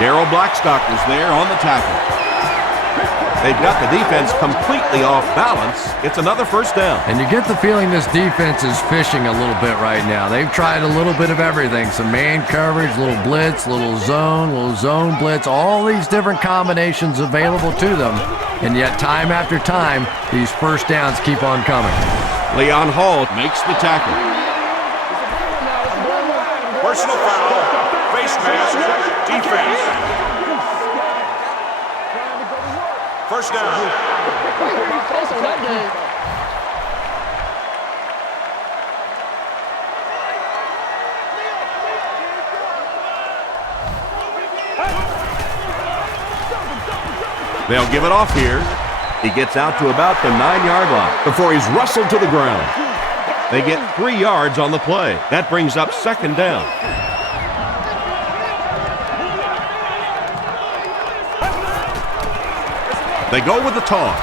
Darrell Blackstock was there on the tackle. They've got the defense completely off balance. It's another first down. And you get the feeling this defense is fishing a little bit right now. They've tried a little bit of everything. Some man coverage, little blitz, little zone blitz, all these different combinations available to them. And yet time after time, these first downs keep on coming. Leon Hall makes the tackle. Personal foul, face mask, defense. First down. They'll give it off here. He gets out to about the 9-yard line before he's rustled to the ground. They get 3 yards on the play. That brings up second down. They go with the toss.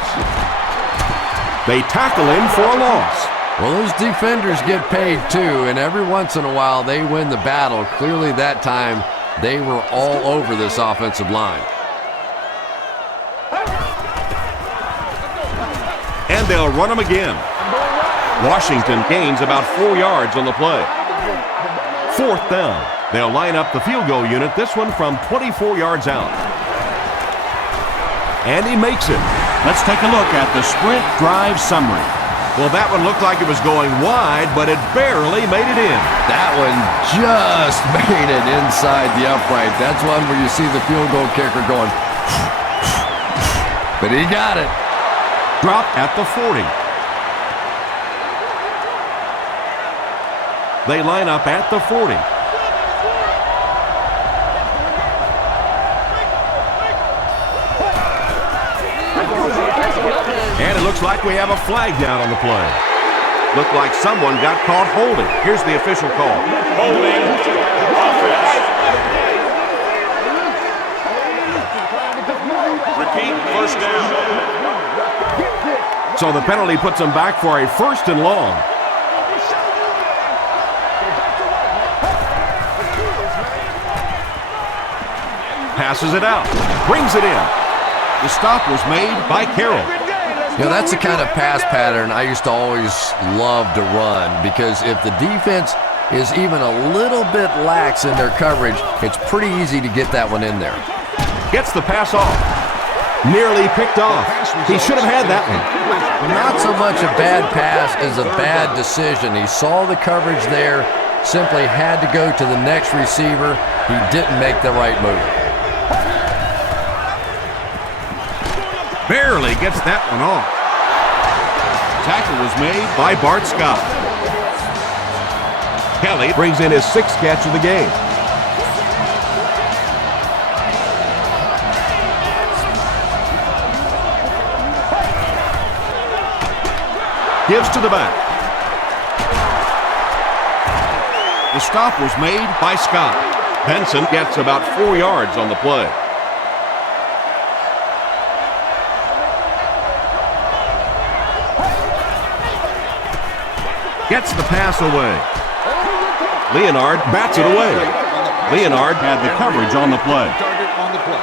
They tackle him for a loss. Well, those defenders get paid too, and every once in a while they win the battle. Clearly that time they were all over this offensive line. And they'll run him again. Washington gains about 4 yards on the play. Fourth down. They'll line up the field goal unit, this one from 24 yards out. And he makes it. Let's take a look at the sprint drive summary. Well, that one looked like it was going wide, but it barely made it in. That one just made it inside the upright. That's one where you see the field goal kicker going, but he got it. Dropped at the 40. They line up at the 40. And it looks like we have a flag down on the play. Looked like someone got caught holding. Here's the official call. Holding offense. Repeat, first down. So the penalty puts them back for a first and long. Passes it out. Brings it in. The stop was made by Carroll. You know, that's the kind of pass pattern I used to always love to run, because if the defense is even a little bit lax in their coverage, it's pretty easy to get that one in there. Gets the pass off. Nearly picked off. He should have had that one. Not so much a bad pass as a bad decision. He saw the coverage there, simply had to go to the next receiver. He didn't make the right move. Barely gets that one off. Tackle was made by Bart Scott. Kelly brings in his 6th catch of the game. Gives to the back. The stop was made by Scott. Benson gets about 4 yards on the play. Gets the pass away. Leonard bats it away. Leonard had the coverage on the play. Target on the play.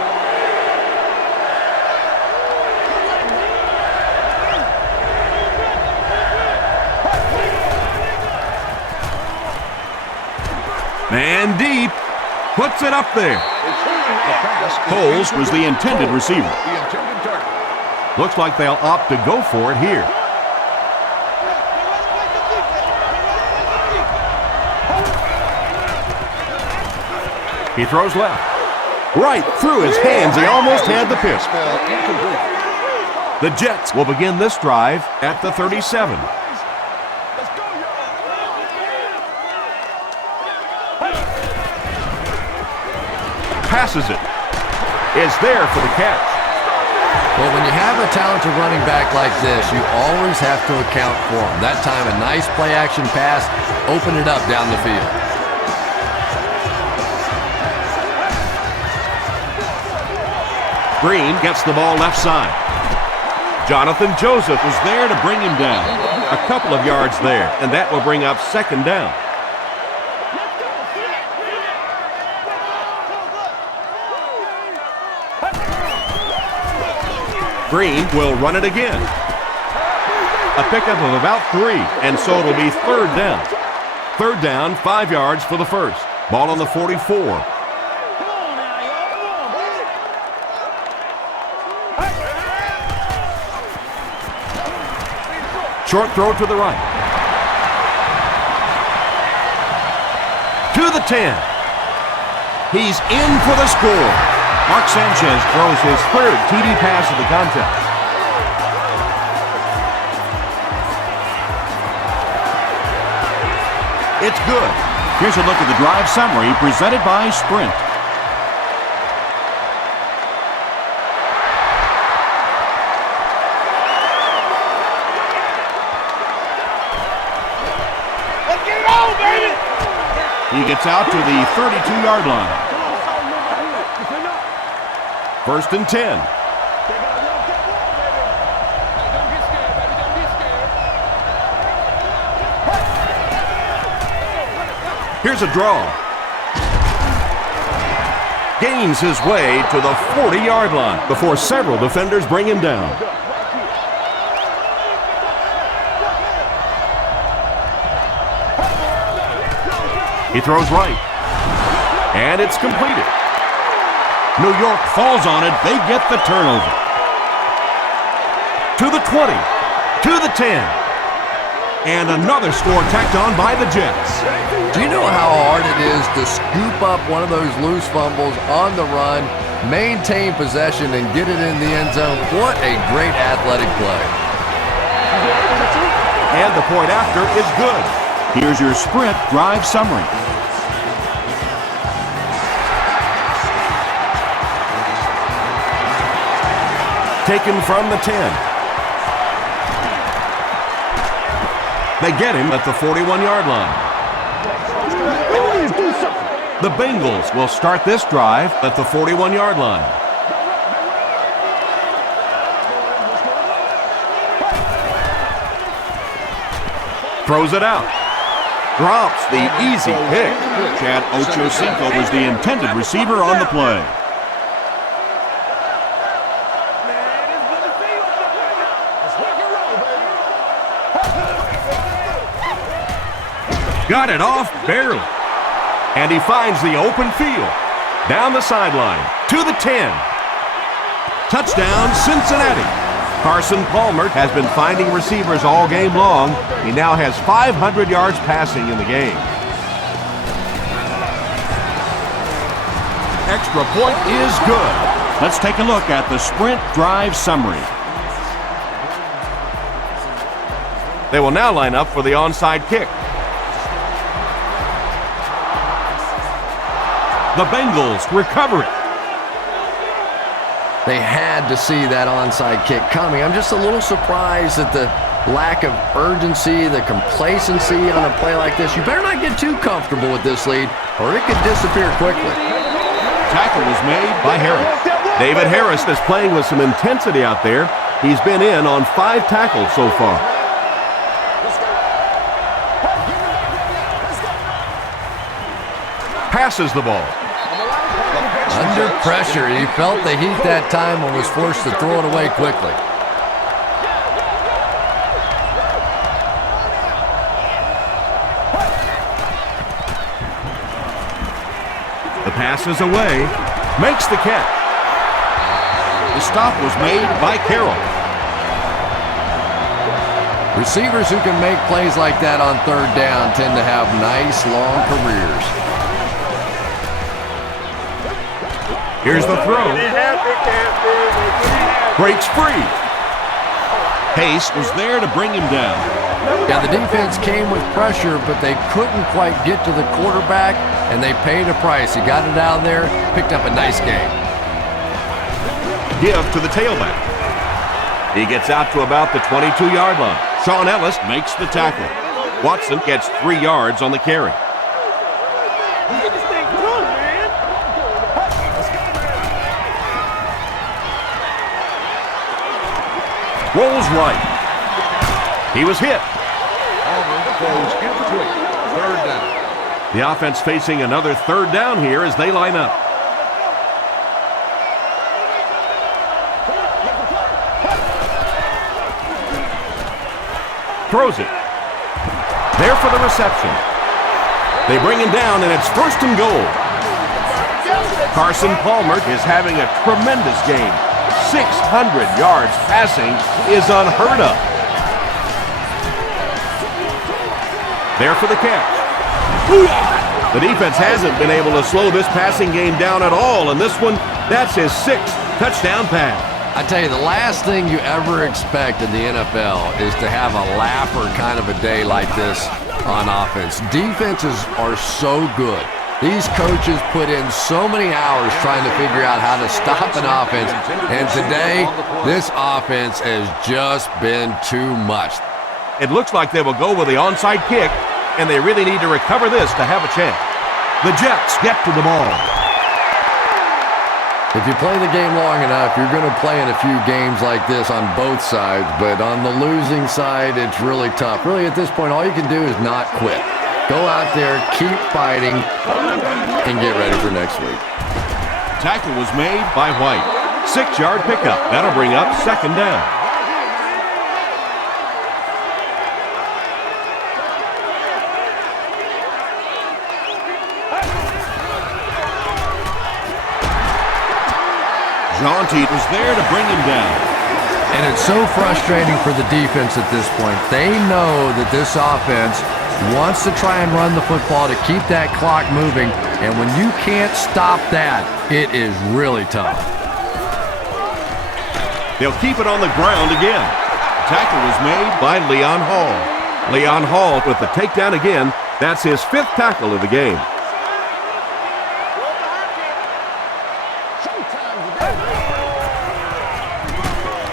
Man deep. Puts it up there. Coles was the intended receiver. The intended target. Looks like they'll opt to go for it here. He throws left. Right through his hands. He almost had the pitch. The Jets will begin this drive at the 37. Passes it. Is there for the catch. Well, when you have a talented running back like this, you always have to account for him. That time, a nice play-action pass, open it up down the field. Green gets the ball left side. Jonathan Joseph was there to bring him down. A couple of yards there, and that will bring up second down. Green will run it again. A pickup of about 3, and so it'll be third down. Third down, 5 yards for the first. Ball on the 44. Short throw to the right. To the 10. He's in for the score. Mark Sanchez throws his third TD pass of the contest. It's good. Here's a look at the drive summary presented by Sprint. He gets out to the 32-yard line. First and 10. Here's a draw. Gains his way to the 40-yard line before several defenders bring him down. He throws right. And it's completed. New York falls on it. They get the turnover. To the 20. To the 10. And another score tacked on by the Jets. Do you know how hard it is to scoop up one of those loose fumbles on the run, maintain possession, and get it in the end zone? What a great athletic play. And the point after is good. Here's your Sprint drive summary. Taken from the 10. They get him at the 41-yard line. The Bengals will start this drive at the 41-yard line. Throws it out. Drops the easy pick. Chad Ochocinco was the intended receiver on the play. Got it off barely. And he finds the open field. Down the sideline. To the 10. Touchdown, Cincinnati. Carson Palmer has been finding receivers all game long. He now has 500 yards passing in the game. Extra point is good. Let's take a look at the Sprint drive summary. They will now line up for the onside kick. The Bengals recover it. They had to see that onside kick coming. I'm just a little surprised at the lack of urgency, the complacency on a play like this. You better not get too comfortable with this lead, or it could disappear quickly. Tackle was made by Harris. David Harris is playing with some intensity out there. He's been in on 5 tackles so far. Passes the ball. Under pressure, he felt the heat that time and was forced to throw it away quickly. The pass is away. Makes the catch. The stop was made by Carroll. Receivers who can make plays like that on third down tend to have nice, long careers. Here's the throw. Breaks free. Pace was there to bring him down. Yeah, the defense came with pressure, but they couldn't quite get to the quarterback, and they paid a price. He got it out of there, picked up a nice gain. Give to the tailback. He gets out to about the 22-yard line. Sean Ellis makes the tackle. Watson gets 3 yards on the carry. Rolls right. He was hit. Auburn goes incomplete. Third down. The offense facing another third down here as they line up. throws it. There for the reception. They bring him down, and it's 1st and goal. Carson Palmer is having a tremendous game. 600 yards passing is unheard of. There for the catch. The defense hasn't been able to slow this passing game down at all, and this one, that's his 6th touchdown pass. I tell you, the last thing you ever expect in the NFL is to have a laugher kind of a day like this on offense. Defenses are so good. These coaches put in so many hours trying to figure out how to stop an offense, and today, this offense has just been too much. It looks like they will go with the onside kick, and they really need to recover this to have a chance. The Jets get to the ball. If you play the game long enough, you're going to play in a few games like this on both sides, but on the losing side, it's really tough. Really, at this point, all you can do is not quit. Go out there, keep fighting, and get ready for next week. Tackle was made by White. 6-yard pickup. That'll bring up 2nd down. Jonte was there to bring him down. And it's so frustrating for the defense at this point. They know that this offense wants to try and run the football to keep that clock moving, and when you can't stop that, it is really tough. They'll keep it on the ground again. Tackle was made by Leon Hall. Leon Hall with the takedown again. That's his 5th tackle of the game.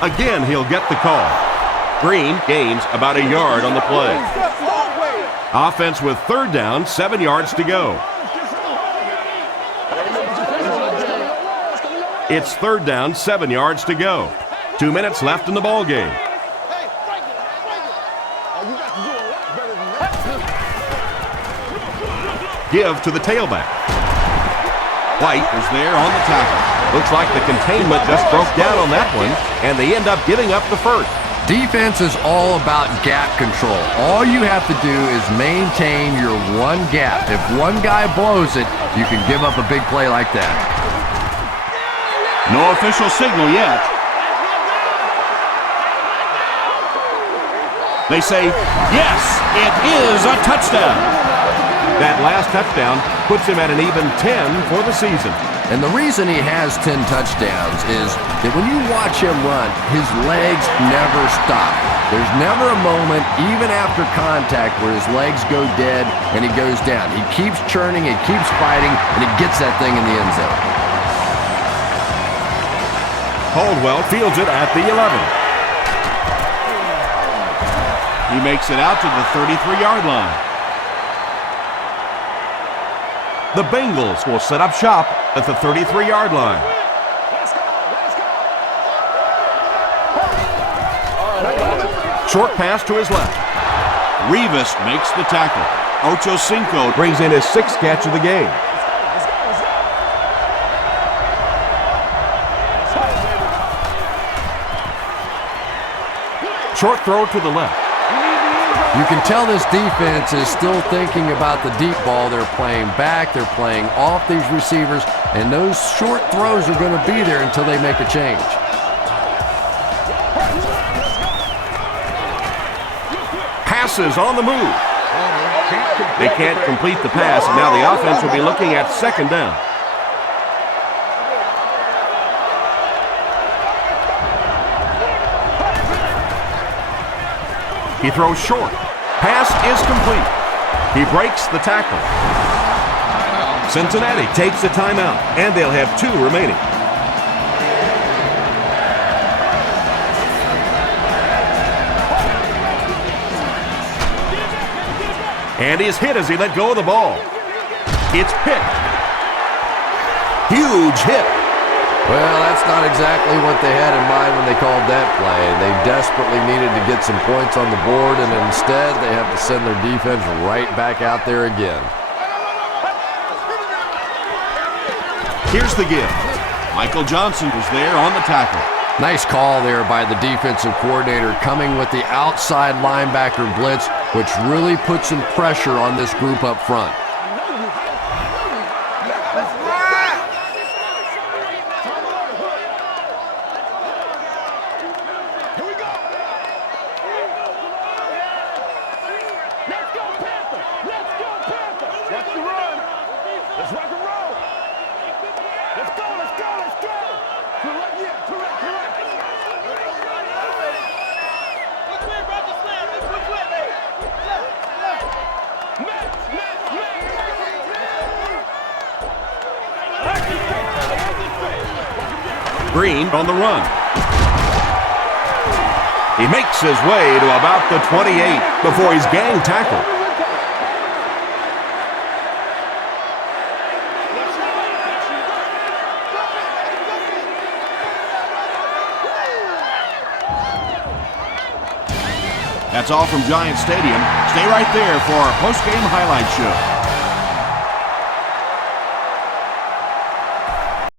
Again, he'll get the call. Green gains about a yard on the play. Offense with 3rd down, 7 yards to go. It's 3rd down, 7 yards to go. 2 minutes left in the ball game. Give to the tailback. White is there on the tackle. Looks like the containment just broke down on that one, and they end up giving up the 1st. Defense is all about gap control. All you have to do is maintain your one gap. If one guy blows it, you can give up a big play like that. No official signal yet. They say, yes, it is a touchdown. That last touchdown puts him at an even 10 for the season. And the reason he has 10 touchdowns is that when you watch him run, his legs never stop. There's never a moment, even after contact, where his legs go dead and he goes down. He keeps churning, he keeps fighting, and he gets that thing in the end zone. Caldwell fields it at the 11. He makes it out to the 33-yard line. The Bengals will set up shop at the 33-yard line. Short pass to his left. Rivas makes the tackle. Ocho Cinco brings in his 6th catch of the game. Short throw to the left. You can tell this defense is still thinking about the deep ball. They're playing back, they're playing off these receivers, and those short throws are going to be there until they make a change. Passes on the move. They can't complete the pass, and now the offense will be looking at 2nd down. He throws short. Pass is complete. He breaks the tackle. Cincinnati takes a timeout, and they'll have 2 remaining. And he's hit as he let go of the ball. It's picked. Huge hit. Well, that's not exactly what they had in mind when they called that play. They desperately needed to get some points on the board, and instead they have to send their defense right back out there again. Here's the give. Michael Johnson was there on the tackle. Nice call there by the defensive coordinator, coming with the outside linebacker blitz, which really put some pressure on this group up front. Green on the run. He makes his way to about the 28 before he's gang tackled. That's all from Giant Stadium. Stay right there for our post-game highlight show.